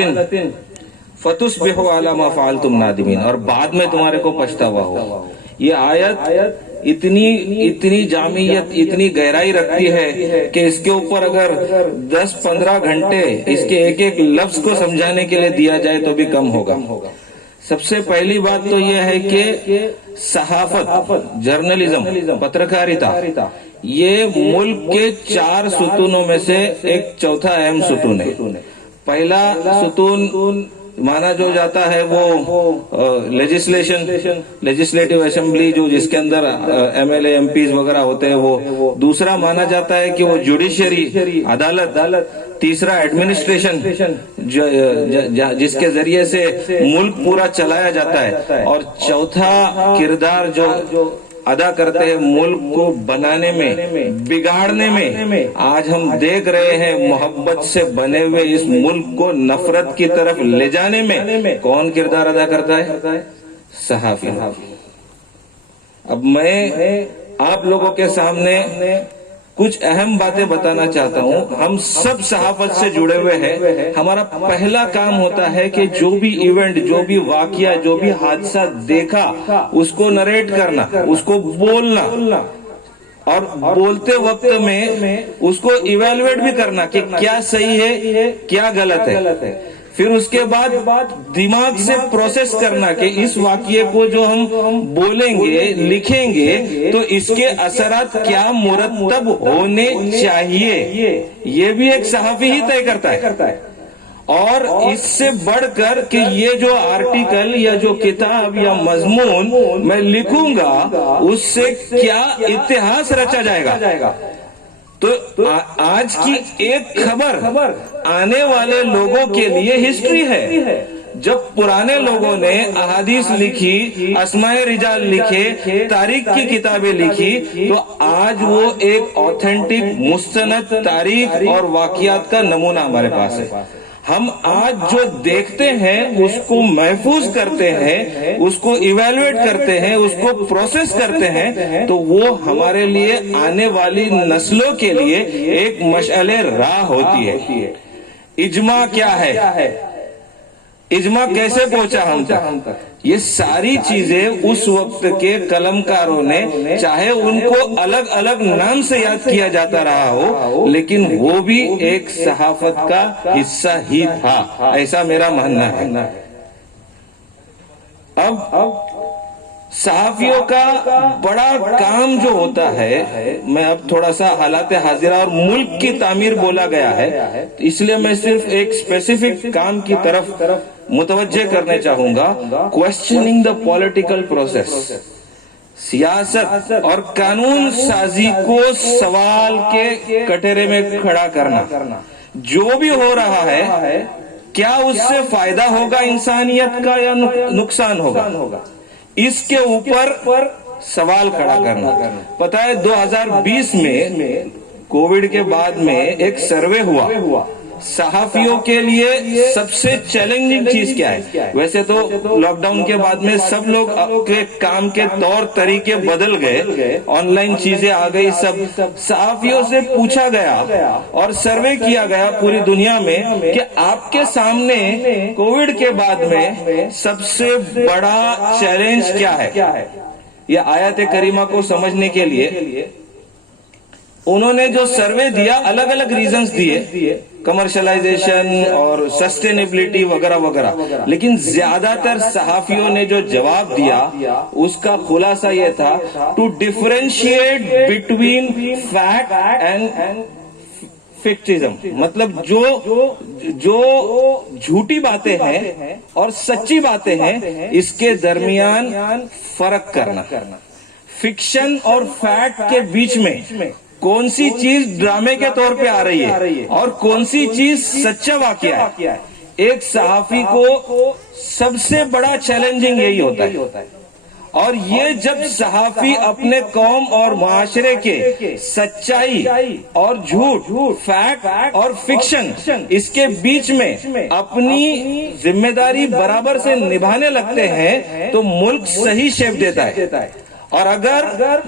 فتصبحوا علی ما فعلتم نادمین. اور بعد میں تمہارے کو پچھتاوا ہو. یہ آیت اتنی جامعیت، اتنی گہرائی رکھتی ہے کہ اس کے اوپر اگر 10-15 گھنٹے اس کے ایک ایک لفظ کو سمجھانے کے لیے دیا جائے تو بھی کم ہوگا. سب سے پہلی بات تو یہ ہے کہ صحافت، جرنلزم، پترکاریتا، یہ ملک کے 4 ستونوں میں سے ایک چوتھا اہم ستون ہے. پہلا ستون مانا جو جاتا ہے وہ لیجسلیٹو اسمبلی، جو جس کے اندر MLA MPs وغیرہ ہوتے ہیں وہ. دوسرا مانا جاتا ہے کہ وہ جوڈیشری، عدالت. تیسرا ایڈمنسٹریشن، جس کے ذریعے سے ملک پورا چلایا جاتا ہے. اور چوتھا کردار جو ادا کرتے ہیں ملک کو بنانے میں، بگاڑنے میں. آج ہم دیکھ رہے ہیں محبت سے بنے ہوئے اس ملک کو نفرت کی طرف لے جانے میں کون کردار ادا کرتا ہے؟ صحافی. اب میں آپ لوگوں کے سامنے کچھ اہم باتیں بتانا چاہتا ہوں. ہم سب صحافت سے جڑے ہوئے ہیں. ہمارا پہلا کام ہوتا ہے کہ جو بھی ایونٹ، جو بھی واقعہ، جو بھی حادثہ دیکھا اس کو نریٹ کرنا، اس کو بولنا، اور بولتے وقت میں اس کو ایویلویٹ بھی کرنا کہ کیا صحیح ہے کیا غلط ہے. پھر اس کے بعد دماغ سے پروسیس کرنا کہ اس واقعے کو جو ہم بولیں گے، لکھیں گے، تو اس کے اثرات کیا مرتب ہونے چاہیے. یہ بھی ایک صحافی ہی طے کرتا ہے. اور اس سے بڑھ کر کہ یہ جو آرٹیکل یا جو کتاب یا مضمون میں لکھوں گا اس سے کیا اتہاس رچا جائے گا. تو آج کی ایک خبر آنے والے لوگوں کے لیے ہسٹری ہے. جب پرانے لوگوں نے احادیث لکھی، اسماء رجال لکھے، تاریخ کی کتابیں لکھی، تو آج وہ ایک اوتھینٹک مستند تاریخ اور واقعات کا نمونہ ہمارے پاس ہے. ہم آج جو دیکھتے ہیں اس کو محفوظ کرتے ہیں، اس کو ایویلویٹ کرتے ہیں، اس کو پروسیس کرتے ہیں، تو وہ ہمارے لیے آنے والی نسلوں کے لیے ایک مشعل راہ ہوتی ہے. اجماع کیا ہے؟ اجماع کیسے پہنچا ہم تک؟ یہ ساری چیزیں اس وقت کے قلم کاروں نے، چاہے ان کو الگ الگ نام سے یاد کیا جاتا رہا ہو، لیکن وہ بھی ایک صحافت کا حصہ ہی تھا، ایسا میرا ماننا ہے. اب صحافیوں کا بڑا کام جو ہوتا ہے، میں اب تھوڑا سا حالات حاضرہ اور ملک کی تعمیر بولا گیا ہے، اس لیے میں صرف ایک اسپیسیفک کام کی طرف متوجہ کرنے چاہوں گا. کوسچننگ دا پولیٹیکل پروسیس. سیاست اور قانون سازی کو سوال کے کٹہرے میں کھڑا کرنا. جو بھی ہو رہا ہے کیا اس سے فائدہ ہوگا انسانیت کا یا نقصان ہوگا، اس کے اوپر سوال کھڑا کرنا. پتا ہے 2020 میں کووڈ کے بعد میں ایک سروے ہوا، صحافیوں کے لیے سب سے چیلنجنگ چیز کیا ہے. ویسے تو لاک ڈاؤن کے بعد میں سب لوگ کے کام کے طور طریقے بدل گئے، آن لائن چیزیں آ گئی. سب صحافیوں سے پوچھا گیا اور سروے کیا گیا پوری دنیا میں کہ آپ کے سامنے کووڈ کے بعد میں سب سے بڑا چیلنج کیا ہے. یہ آیت کریمہ کو سمجھنے کے لیے انہوں نے جو سروے دیا، الگ الگ ریزنز دیے، کمرشلائزیشن اور سسٹینیبلٹی وغیرہ وغیرہ، لیکن زیادہ تر صحافیوں نے جو جواب دیا اس کا خلاصہ یہ تھا: to differentiate between fact and factism. مطلب جو جھوٹی باتیں ہیں اور سچی باتیں ہیں اس کے درمیان فرق کرنا. فکشن اور فیکٹ کے بیچ میں کون سی چیز ڈرامے کے طور پہ آ رہی ہے اور کون سی چیز سچا واقعہ ہے. ایک صحافی کو سب سے بڑا چیلنجنگ یہی ہوتا ہے. اور یہ جب صحافی اپنے قوم اور معاشرے کے سچائی اور جھوٹ، فیکٹ اور فکشن، اس کے بیچ میں اپنی ذمہ داری برابر سے نبھانے لگتے ہیں تو ملک صحیح شیپ دیتا ہے. اور اگر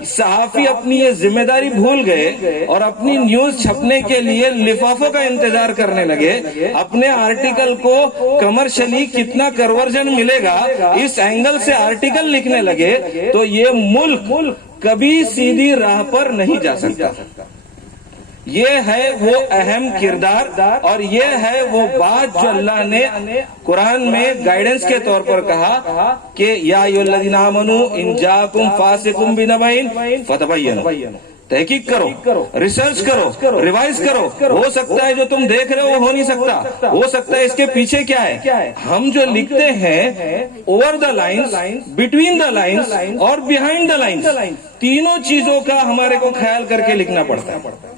صحافی اپنی یہ ذمہ داری بھول گئے اور اپنی نیوز چھپنے کے لیے لفافوں کا انتظار کرنے لگے، اپنے آرٹیکل کو کمرشلی کتنا کنورژن ملے گا اس اینگل سے آرٹیکل لکھنے لگے، تو یہ ملک کبھی سیدھی راہ پر نہیں جا سکتا. یہ ہے وہ اہم کردار اور یہ ہے وہ بات جو اللہ نے قرآن میں گائیڈنس کے طور پر کہا کہ یا ایھا الذین آمنوا ان جاءکم فاسق بنبأ فتبینوا. تحقیق کرو، ریسرچ کرو، ریوائز کرو. ہو سکتا ہے جو تم دیکھ رہے ہو وہ ہو نہیں سکتا، ہو سکتا ہے اس کے پیچھے کیا ہے. ہم جو لکھتے ہیں over the lines, between the lines اور بیہائنڈ دا لائنز، تینوں چیزوں کا ہمارے کو خیال کر کے لکھنا پڑتا ہے.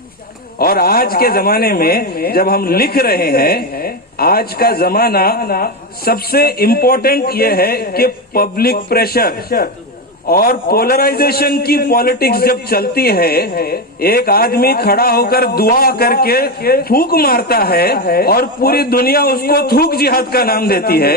اور آج کے زمانے میں جب ہم لکھ رہے ہیں، آج کا زمانہ سب سے امپورٹنٹ یہ ہے کہ پبلک پریشر اور پولرائزیشن کی پالیٹکس جب چلتی ہے، ایک آدمی کھڑا ہو کر دعا کر کے تھوک مارتا ہے اور پوری دنیا اس کو تھوک جہاد کا نام دیتی ہے.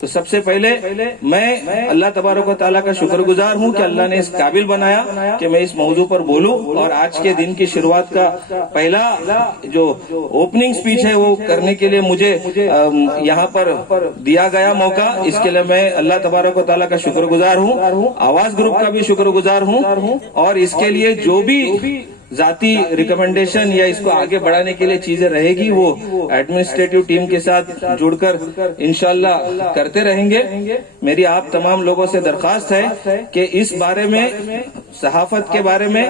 تو سب سے پہلے میں اللہ تبارک و تعالیٰ کا شکر گزار ہوں کہ اللہ نے اس قابل بنایا کہ میں اس موضوع پر بولوں، اور آج کے دن کی شروعات کا پہلا جو اوپننگ سپیچ ہے وہ کرنے کے لیے مجھے یہاں پر دیا گیا موقع، اس کے لیے میں اللہ تبارک و تعالیٰ کا شکر گزار ہوں، آواز گروپ کا بھی شکر گزار ہوں، اور اس کے لیے جو بھی ذاتی ریکمنڈیشن یا اس کو آگے بڑھانے کے لیے چیزیں رہے گی وہ ایڈمنسٹریٹو ٹیم کے ساتھ جڑ کر انشاءاللہ کرتے رہیں گے۔ میری آپ تمام لوگوں سے درخواست ہے کہ اس بارے میں، صحافت کے بارے میں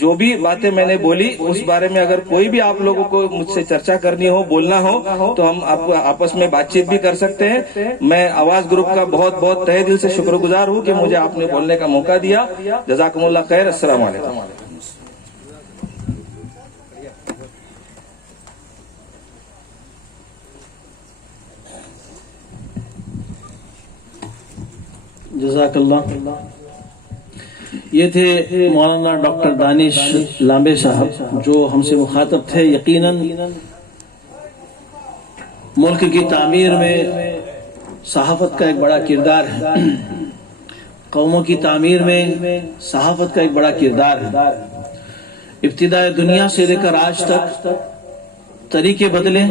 جو بھی باتیں میں نے بولی اس بارے میں اگر کوئی بھی آپ لوگوں کو مجھ سے چرچا کرنی ہو، بولنا ہو تو ہم آپ کو آپس میں بات چیت بھی کر سکتے ہیں۔ میں آواز گروپ کا بہت بہت تہہ دل سے شکر گزار ہوں کہ مجھے آپ نے بولنے کا موقع دیا۔ جزاکم اللہ خیر، السلام علیکم۔ جزاک اللہ۔ یہ تھے مولانا ڈاکٹر دانش لامبے صاحب جو ہم سے مخاطب تھے۔ یقیناً ملک کی تعمیر میں صحافت کا ایک بڑا کردار ہے، قوموں کی تعمیر میں صحافت کا ایک بڑا کردار ہے۔ ابتدائے دنیا سے لے کر آج تک طریقے بدلے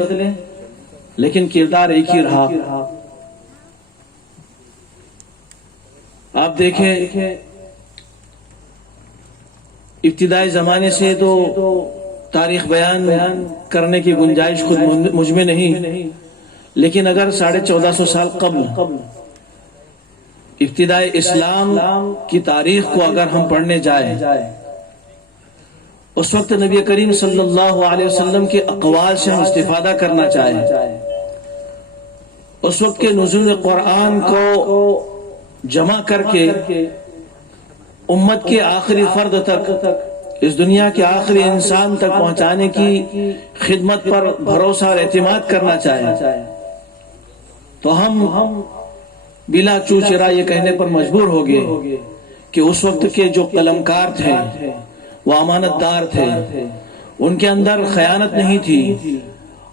لیکن کردار ایک ہی رہا۔ آپ دیکھیں ابتدائی زمانے سے تو تاریخ بیان کرنے کی گنجائش خود مجھ میں نہیں، لیکن اگر 1450 سال قبل ابتدائی اسلام کی تاریخ کو اگر ہم پڑھنے جائیں، اس وقت نبی کریم صلی اللہ علیہ وسلم کے اقوال سے ہم استفادہ کرنا چاہیں، اس وقت کے نزول قرآن کو جمع کر کے امت کے آخری فرد تک، اس دنیا کے آخری انسان تک پہنچانے کی خدمت پر بھروسہ اور اعتماد کرنا چاہیں تو ہم بلا چوچرا یہ کہنے پر مجبور ہو گئے کہ اس وقت کے جو قلمکار تھے وہ امانت دار تھے، ان کے اندر خیانت نہیں تھی،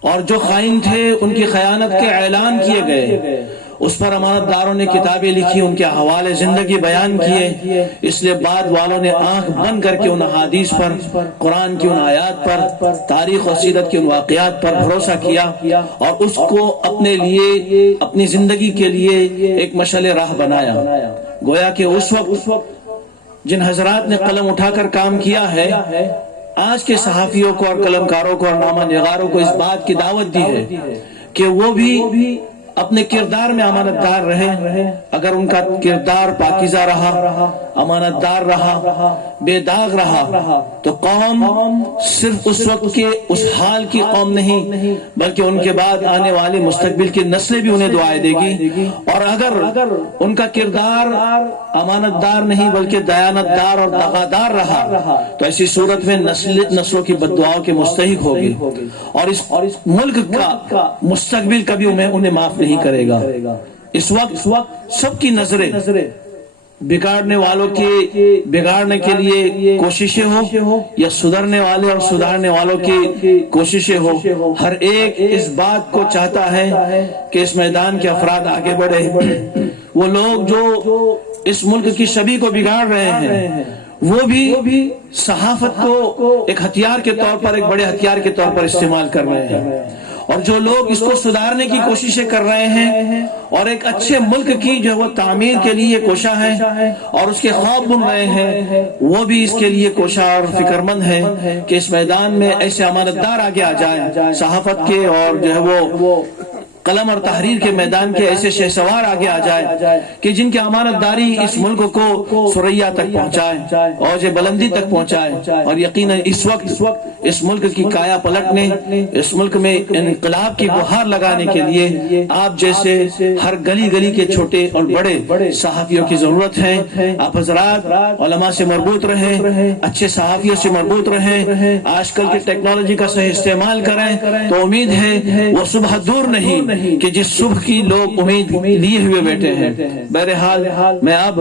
اور جو خائن تھے ان کی خیانت کے اعلان کیے گئے، اس پر امانت داروں نے کتابیں لکھی، ان کے حوالے زندگی بیان کیے۔ اس لیے بعد والوں نے آنکھ بند کر کے ان احادیث پر، قرآن کی ان آیات پر، تاریخ و سیرت کے ان واقعات پر بھروسہ کیا اور اس کو اپنے لیے، اپنی زندگی کے لیے ایک مشعل راہ بنایا۔ گویا کہ اس وقت جن حضرات نے قلم اٹھا کر کام کیا ہے، آج کے صحافیوں کو اور قلمکاروں کو اور نامہ نگاروں کو اس بات کی دعوت دی ہے کہ وہ بھی اپنے کردار میں امانت دار رہے۔ اگر ان کا کردار پاکیزہ رہا، امانت دار رہا، بے داغ رہا تو قوم صرف اس وقت کے اس حال کی قوم نہیں بلکہ ان کے بعد آنے والی مستقبل کی نسلیں بھی انہیں دعائیں دے گی۔ اور اگر ان کا کردار امانت دار نہیں بلکہ دیانت دار اور دغادار رہا تو ایسی صورت میں نسلوں کی بددعاؤں کے مستحق ہوگی، اور اس ملک کا مستقبل کبھی انہیں معاف نہیں کرے گا۔ اس وقت سب کی نظریں بگاڑنے والوں کی بگاڑنے کے لیے کوششیں ہو یا سدھرنے والے اور سدھارنے والوں کی کوششیں ہو، ہر ایک اس بات کو چاہتا ہے کہ اس میدان کے افراد آگے بڑھے۔ وہ لوگ جو اس ملک کی شبیہ کو بگاڑ رہے ہیں وہ بھی صحافت کو ایک ہتھیار کے طور پر، ایک بڑے ہتھیار کے طور پر استعمال کر رہے ہیں، اور جو لوگ اس کو سدھارنے کی کوششیں کر رہے ہیں اور ایک اچھے ملک کی جو وہ تعمیر کے لیے کوشاں ہیں اور اس کے خواب بن رہے ہیں، وہ بھی اس کے لیے کوشاں اور فکر مند ہیں کہ اس میدان میں ایسے امانت دار آگے آ جائیں، صحافت کے اور جو ہے وہ قلم اور تحریر کے میدان کے ایسے شہسوار آگے آ جائے کہ جن کی امانت داری اس ملک کو ثریا تک پہنچائے، اوج بلندی تک پہنچائے۔ اور یقیناً اس وقت اس ملک کی کایا پلٹنے، اس ملک میں انقلاب کی گہار لگانے کے لیے آپ جیسے ہر گلی گلی کے چھوٹے اور بڑے صحافیوں کی ضرورت ہے۔ آپ حضرات علماء سے مربوط رہیں، اچھے صحافیوں سے مربوط رہیں، آج کل کی ٹیکنالوجی کا صحیح استعمال کریں تو امید ہے وہ صبح دور نہیں کہ جس صبح کی لوگ امید لیے ہوئے بیٹھے ہیں۔ بہرحال میں اب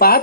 5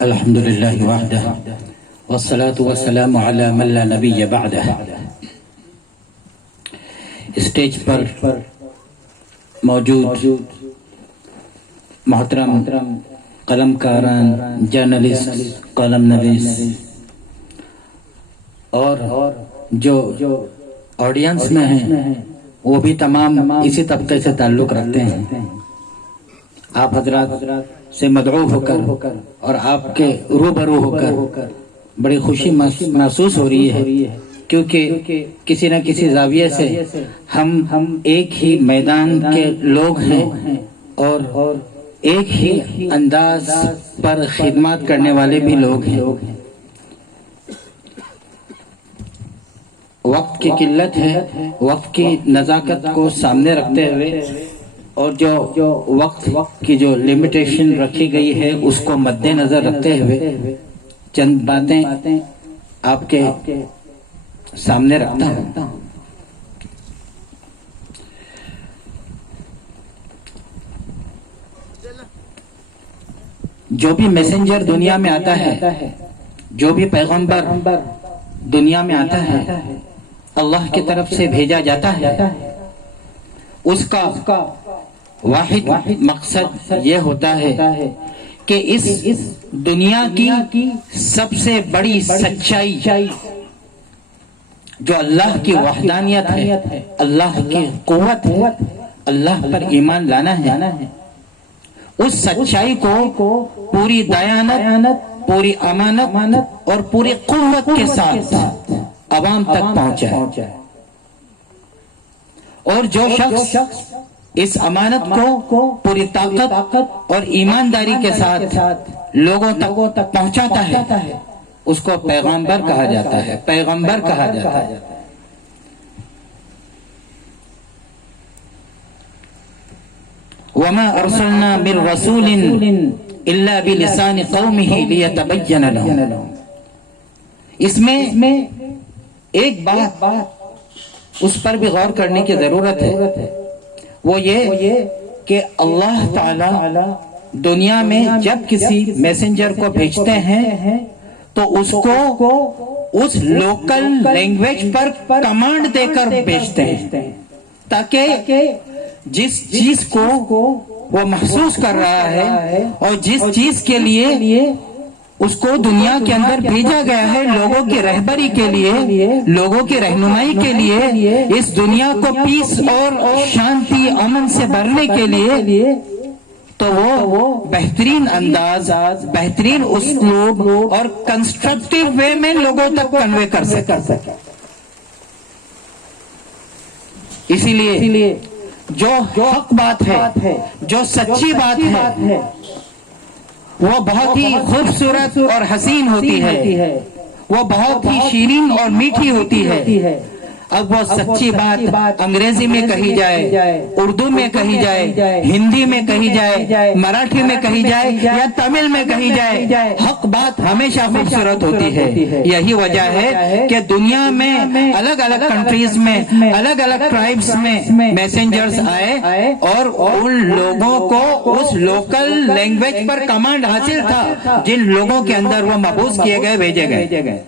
الحمد للہ وحدہ والصلاة والسلام علی من لا نبی بعدہ. اسٹیج پر موجود محترم قلم کاران، جرنلسٹ، قلم نویس اور جو آڈینس میں ہیں وہ بھی تمام اسی طبقے سے تعلق رکھتے ہیں. آپ حضرات سے مدعو ہو کر اور آپ کے روبرو ہو کر بڑی خوشی محسوس ہو رہی ہے، کیونکہ کسی نہ کسی زاویے سے ہم ایک ہی میدان کے لوگ ہیں اور ایک ہی انداز پر خدمات کرنے والے بھی لوگ ہیں. وقت کی قلت ہے، وقت کی نزاکت کو سامنے رکھتے ہوئے اور جو وقت کی جو لمیٹیشن رکھی گئی ہے اس کو مد نظر رکھتے ہوئے چند باتیں آپ کے سامنے رکھتا ہوں. جو بھی میسنجر دنیا میں آتا ہے، جو بھی پیغمبر دنیا میں آتا ہے، اللہ کی طرف سے بھیجا جاتا ہے. اس کا واحد مقصد یہ ہوتا ہے کہ اس دنیا کی سب سے بڑی سچائی جو اللہ کی وحدانیت ہے، اللہ کی قوت ہے، اللہ پر ایمان لانا ہے، اس سچائی کو پوری دیانت، پوری امانت اور پوری قوت کے ساتھ عوام تک پہنچائے. اور جو شخص اس امانت کو پوری طاقت اور ایمانداری کے ساتھ لوگوں تک پہنچاتا ہے اس کو پیغمبر کہا جاتا ہے، پیغمبر کہا جاتا ہے. وَمَا أَرْسَلْنَا مِن رَّسُولٍ إِلَّا بِلِسَانِ قَوْمِهِ لِيَتَبَيَّنَ لَهُمْ. اس میں ایک بات اس پر بھی غور کرنے کی ضرورت ہے، وہ یہ کہ اللہ تعالی دنیا میں جب کسی میسنجر کو بھیجتے ہیں تو اس کو اس لوکل لینگویج پر کمانڈ دے کر بھیجتے ہیں، تاکہ جس چیز کو وہ محسوس کر رہا ہے اور جس چیز کے لیے اس کو دنیا کے اندر بھیجا گیا ہے، لوگوں کی رہبری کے لیے، لوگوں کی رہنمائی کے لیے، اس دنیا کو پیس اور شانتی امن سے بھرنے کے لیے، تو وہ بہترین انداز، بہترین اسلوب اور کنسٹرکٹیو وے میں لوگوں تک کنوے کر سکے. اسی لیے جو حق بات ہے، جو سچی بات ہے، وہ بہت ہی خوبصورت اور حسین ہوتی ہے، وہ بہت ہی شیرین اور میٹھی ہوتی ہے. اب وہ سچی بات انگریزی میں کہی جائے، اردو میں کہی جائے، ہندی میں کہی جائے، مراٹھی میں کہی جائے یا تمل میں کہی جائے، حق بات ہمیشہ خوبصورت ہوتی ہے. یہی وجہ ہے کہ دنیا میں الگ الگ کنٹریز میں، الگ الگ ٹرائبس میں میسنجرز آئے اور ان لوگوں کو اس لوکل لینگویج پر کمانڈ حاصل تھا جن لوگوں کے اندر وہ مبعوث کیے گئے، بھیجے گئے.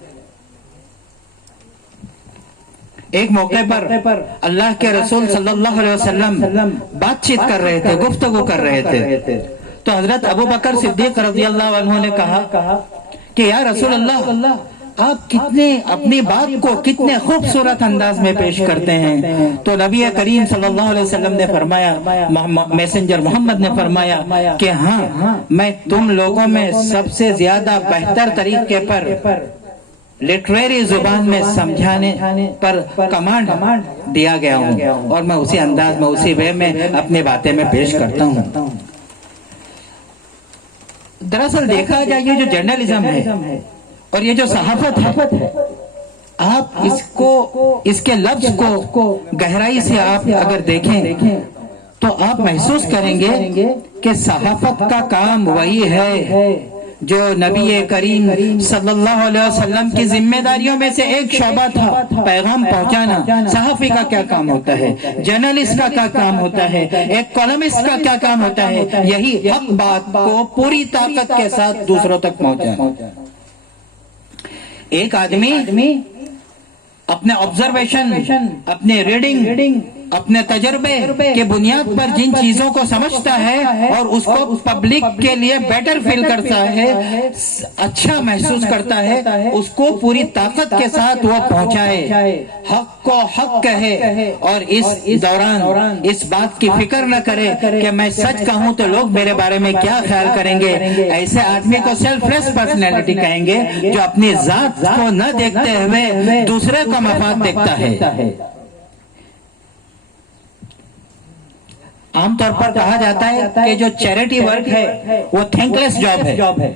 ایک موقع پر اللہ کے رسول صلی اللہ علیہ وسلم بات چیت کر رہے تھے، گفتگو کر رہے تھے، تو حضرت ابو بکر صدیق رضی اللہ عنہ نے کہا کہ یا رسول اللہ، آپ کتنے اپنی بات کو کتنے خوبصورت انداز میں پیش کرتے ہیں. تو نبی کریم صلی اللہ علیہ وسلم نے فرمایا، میسنجر محمد نے فرمایا کہ ہاں، میں تم لوگوں میں سب سے زیادہ بہتر طریقے پر لٹریری زبان میں سمجھانے پر کمانڈ دیا گیا ہوں اور میں اسی انداز میں، اسی وے میں اپنی باتیں میں پیش کرتا ہوں. دراصل دیکھا جائے یہ جو جرنلزم ہے اور یہ جو صحافت ہے، آپ اس کے لفظ کو گہرائی سے آپ اگر دیکھیں تو آپ محسوس کریں گے کہ صحافت کا کام وہی ہے جو نبی کریم صلی اللہ علیہ وسلم کی ذمہ داریوں میں سے ایک شعبہ تھا پیغام پہنچانا. صحافی کا کیا کام ہوتا ہے, جرنلسٹ کا کیا کام ہوتا ہے, ایک کالمسٹ کا کیا کام ہوتا ہے, یہی حق بات کو پوری طاقت کے ساتھ دوسروں تک پہنچانا. ایک آدمی اپنے آبزرویشن, اپنے ریڈنگ, اپنے تجربے کے بنیاد پر جن چیزوں کو سمجھتا ہے اور اس کو پبلک کے لیے بیٹر فیل کرتا ہے, اچھا محسوس کرتا ہے, اس کو پوری طاقت کے ساتھ وہ پہنچائے, حق کو حق کہے اور اس دوران اس بات کی فکر نہ کرے کہ میں سچ کہوں تو لوگ میرے بارے میں کیا خیال کریں گے. ایسے آدمی کو سیلف لیس پرسنالٹی کہیں گے جو اپنی ذات کو نہ دیکھتے ہوئے دوسرے کا مفاد دیکھتا ہے. عام طور پر کہا جاتا ہے کہ جو چیریٹی ورک ہے وہ تھینک لیس جاب ہے,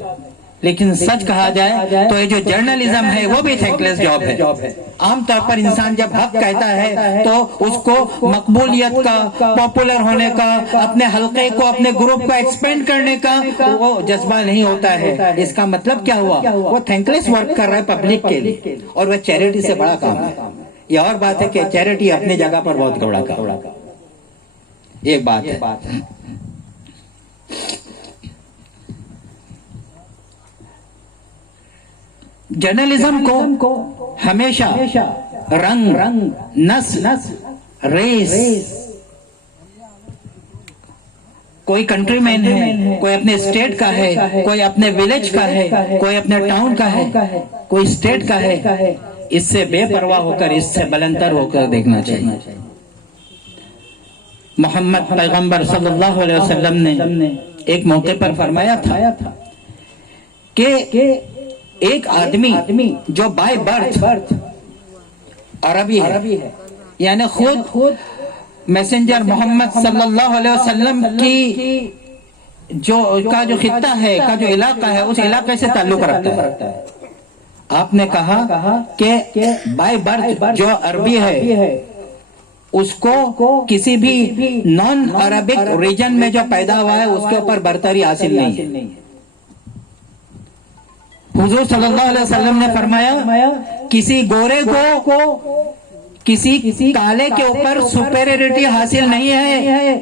لیکن سچ کہا جائے تو یہ جو جرنلزم ہے وہ بھی تھینک لیس جاب ہے. عام طور پر انسان جب حق کہتا ہے تو اس کو مقبولیت کا, پاپولر ہونے کا, اپنے حلقے کو, اپنے گروپ کو ایکسپینڈ کرنے کا وہ جذبہ نہیں ہوتا ہے. اس کا مطلب کیا ہوا, وہ تھینک لیس ورک کر رہا ہے پبلک کے لیے, اور وہ چیریٹی سے بڑا کام ہے. یہ اور بات ہے کہ چیریٹی اپنی جگہ پر بہت بڑا کام, ایک بات ہے. جرنلزم کو ہمیشہ رنگ, نسل, ریس, کوئی کنٹری مین ہے, کوئی اپنے اسٹیٹ کا ہے, کوئی اپنے ولیج کا ہے, کوئی اپنے ٹاؤن کا ہے, کوئی اسٹیٹ کا ہے, اس سے بے پرواہ ہو کر, اس سے بلندر ہو کر دیکھنا چاہیے. محمد پیغمبر صلی اللہ علیہ وسلم نے ایک موقع پر فرمایا تھا کہ ایک آدمی جو بائی برتھ عربی ہے, یعنی خود میسنجر محمد صلی اللہ علیہ وسلم کی جو خطہ ہے, کا جو علاقہ ہے, اس علاقے سے تعلق رکھتا ہے. آپ نے کہا کہ بائی برتھ جو عربی ہے اس کو کسی بھی نان عربک ریجن میں جو پیدا ہوا ہے اس کے اوپر برتری حاصل نہیں ہے. حضور صلی اللہ علیہ وسلم نے فرمایا کسی گورے کو کسی کالے کے اوپر سپیریٹی حاصل نہیں ہے.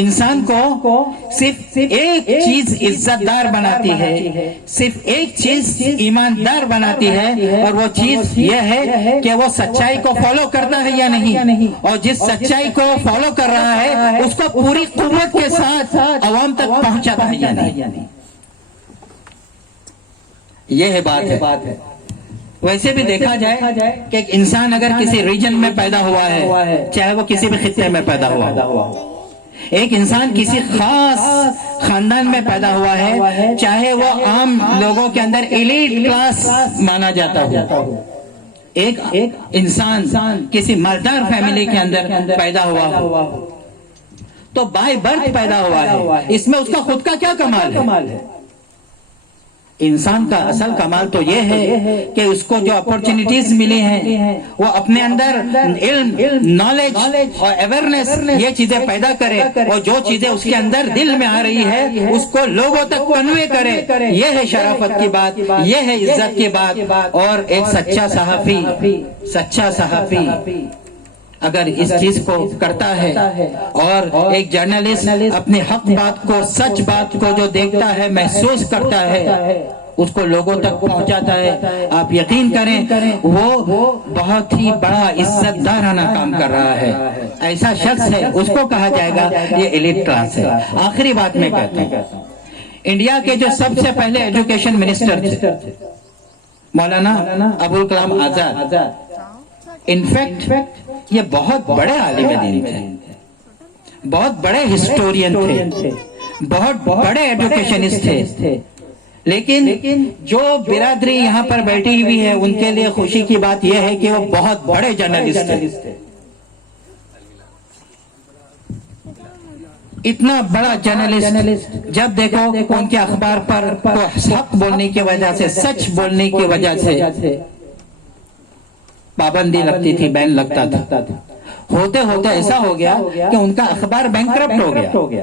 انسان کو صرف ایک چیز عزت دار بناتی ہے, صرف ایک چیز ایماندار بناتی ہے, اور وہ چیز یہ ہے کہ وہ سچائی کو فالو کرتا ہے یا نہیں, اور جس سچائی کو فالو کر رہا ہے اس کو پوری قوت کے ساتھ عوام تک پہنچاتا ہے یا نہیں. یہ بات ہے. ویسے بھی دیکھا جائے کہ ایک انسان اگر کسی ریجن میں پیدا ہوا ہے, چاہے وہ کسی بھی خطے میں پیدا ہوا ہو, ایک انسان کسی خاص خاندان میں پیدا ہوا ہے, چاہے وہ عام لوگوں کے اندر ایلیٹ کلاس مانا جاتا ہو, ایک انسان کسی مالدار فیملی کے اندر پیدا ہوا ہو, تو بائی برتھ پیدا ہوا ہے, اس میں اس کا خود کا کیا کمال ہے. انسان کا اصل کمال تو یہ ہے کہ اس کو جو اپورچونٹیز ملی ہیں وہ اپنے اندر علم, نالج اور اویئرنیس یہ چیزیں پیدا کرے, اور جو چیزیں اس کے اندر دل میں آ رہی ہے اس کو لوگوں تک کنوے کرے. یہ ہے شرافت کی بات, یہ ہے عزت کی بات. اور ایک سچا صحافی اگر اس چیز کو کرتا ہے, اور ایک جرنلسٹ اپنی حق بات کو, سچ بات کو جو دیکھتا ہے, محسوس کرتا ہے, اس کو لوگوں تک پہنچاتا ہے, آپ یقین کریں وہ بہت ہی بڑا عزت دارانہ کام کر رہا ہے. ایسا شخص ہے, اس کو کہا جائے گا یہ ایلیٹ کلاس ہے. آخری بات میں کہتا ہوں, انڈیا کے جو سب سے پہلے ایجوکیشن منسٹر تھے مولانا ابوالکلام آزاد, انفیکٹ یہ بہت بڑے عالم دین تھے, بہت بڑے ہسٹورین تھے, بہت بڑے ایجوکیشنسٹ تھے, لیکن جو برادری یہاں پر بیٹھی ہوئی ہے ان کے لیے خوشی کی بات یہ ہے کہ وہ بہت بڑے جرنلسٹ تھے. اتنا بڑا جرنلسٹ, جب دیکھو ان کے اخبار پر حق بولنے کی وجہ سے, سچ بولنے کی وجہ سے پابندی لگتی تھی, بین لگتا تھا. ہوتے ہوتے ایسا ہو گیا کہ ان کا اخبار بینکرپٹ ہو گیا.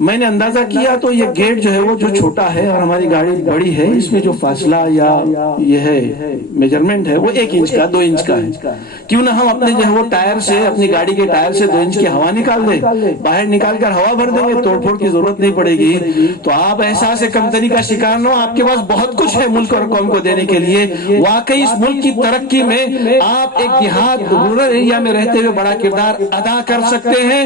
میں نے اندازہ کیا تو یہ گیٹ جو ہے وہ جو چھوٹا ہے اور ہماری گاڑی بڑی ہے، اس میں جو فاصلہ یا یہ ہے میجرمنٹ ہے وہ 1 انچ کا 2 انچ کا ہے. کیوں نہ ہم اپنے جو ہے وہ ٹائر سے، اپنی گاڑی کے ٹائر سے 2 انچ کی ہوا نکال دیں، باہر نکال کر ہوا بھر دیں گے، توڑ پھوڑ کی ضرورت نہیں پڑے گی. تو آپ احساس کمتری کا شکار نہ ہو، آپ کے پاس بہت کچھ ہے ملک اور قوم کو دینے کے لیے. واقعی اس ملک کی ترقی میں آپ ایک دیہات رورل ایریا میں رہتے ہوئے بڑا کردار ادا کر سکتے ہیں.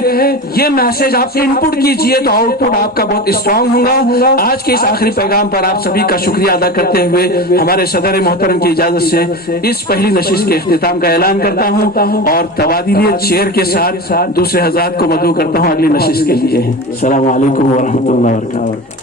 یہ میسج آپ ان پٹ کیجئے تو آؤٹ پٹ آپ کا بہت اسٹرانگ ہوگا. آج کے اس آخری پیغام پر آپ سبھی کا شکریہ ادا کرتے ہوئے ہمارے صدر محترم کی اجازت سے اس پہلی نشست کے اختتام کا اعلان کرتا ہوں اور تبادلہ چیئر کے ساتھ دوسرے حضرات کو مدعو کرتا ہوں اگلی نشست کے لیے. السلام علیکم ورحمۃ اللہ وبرکاتہ.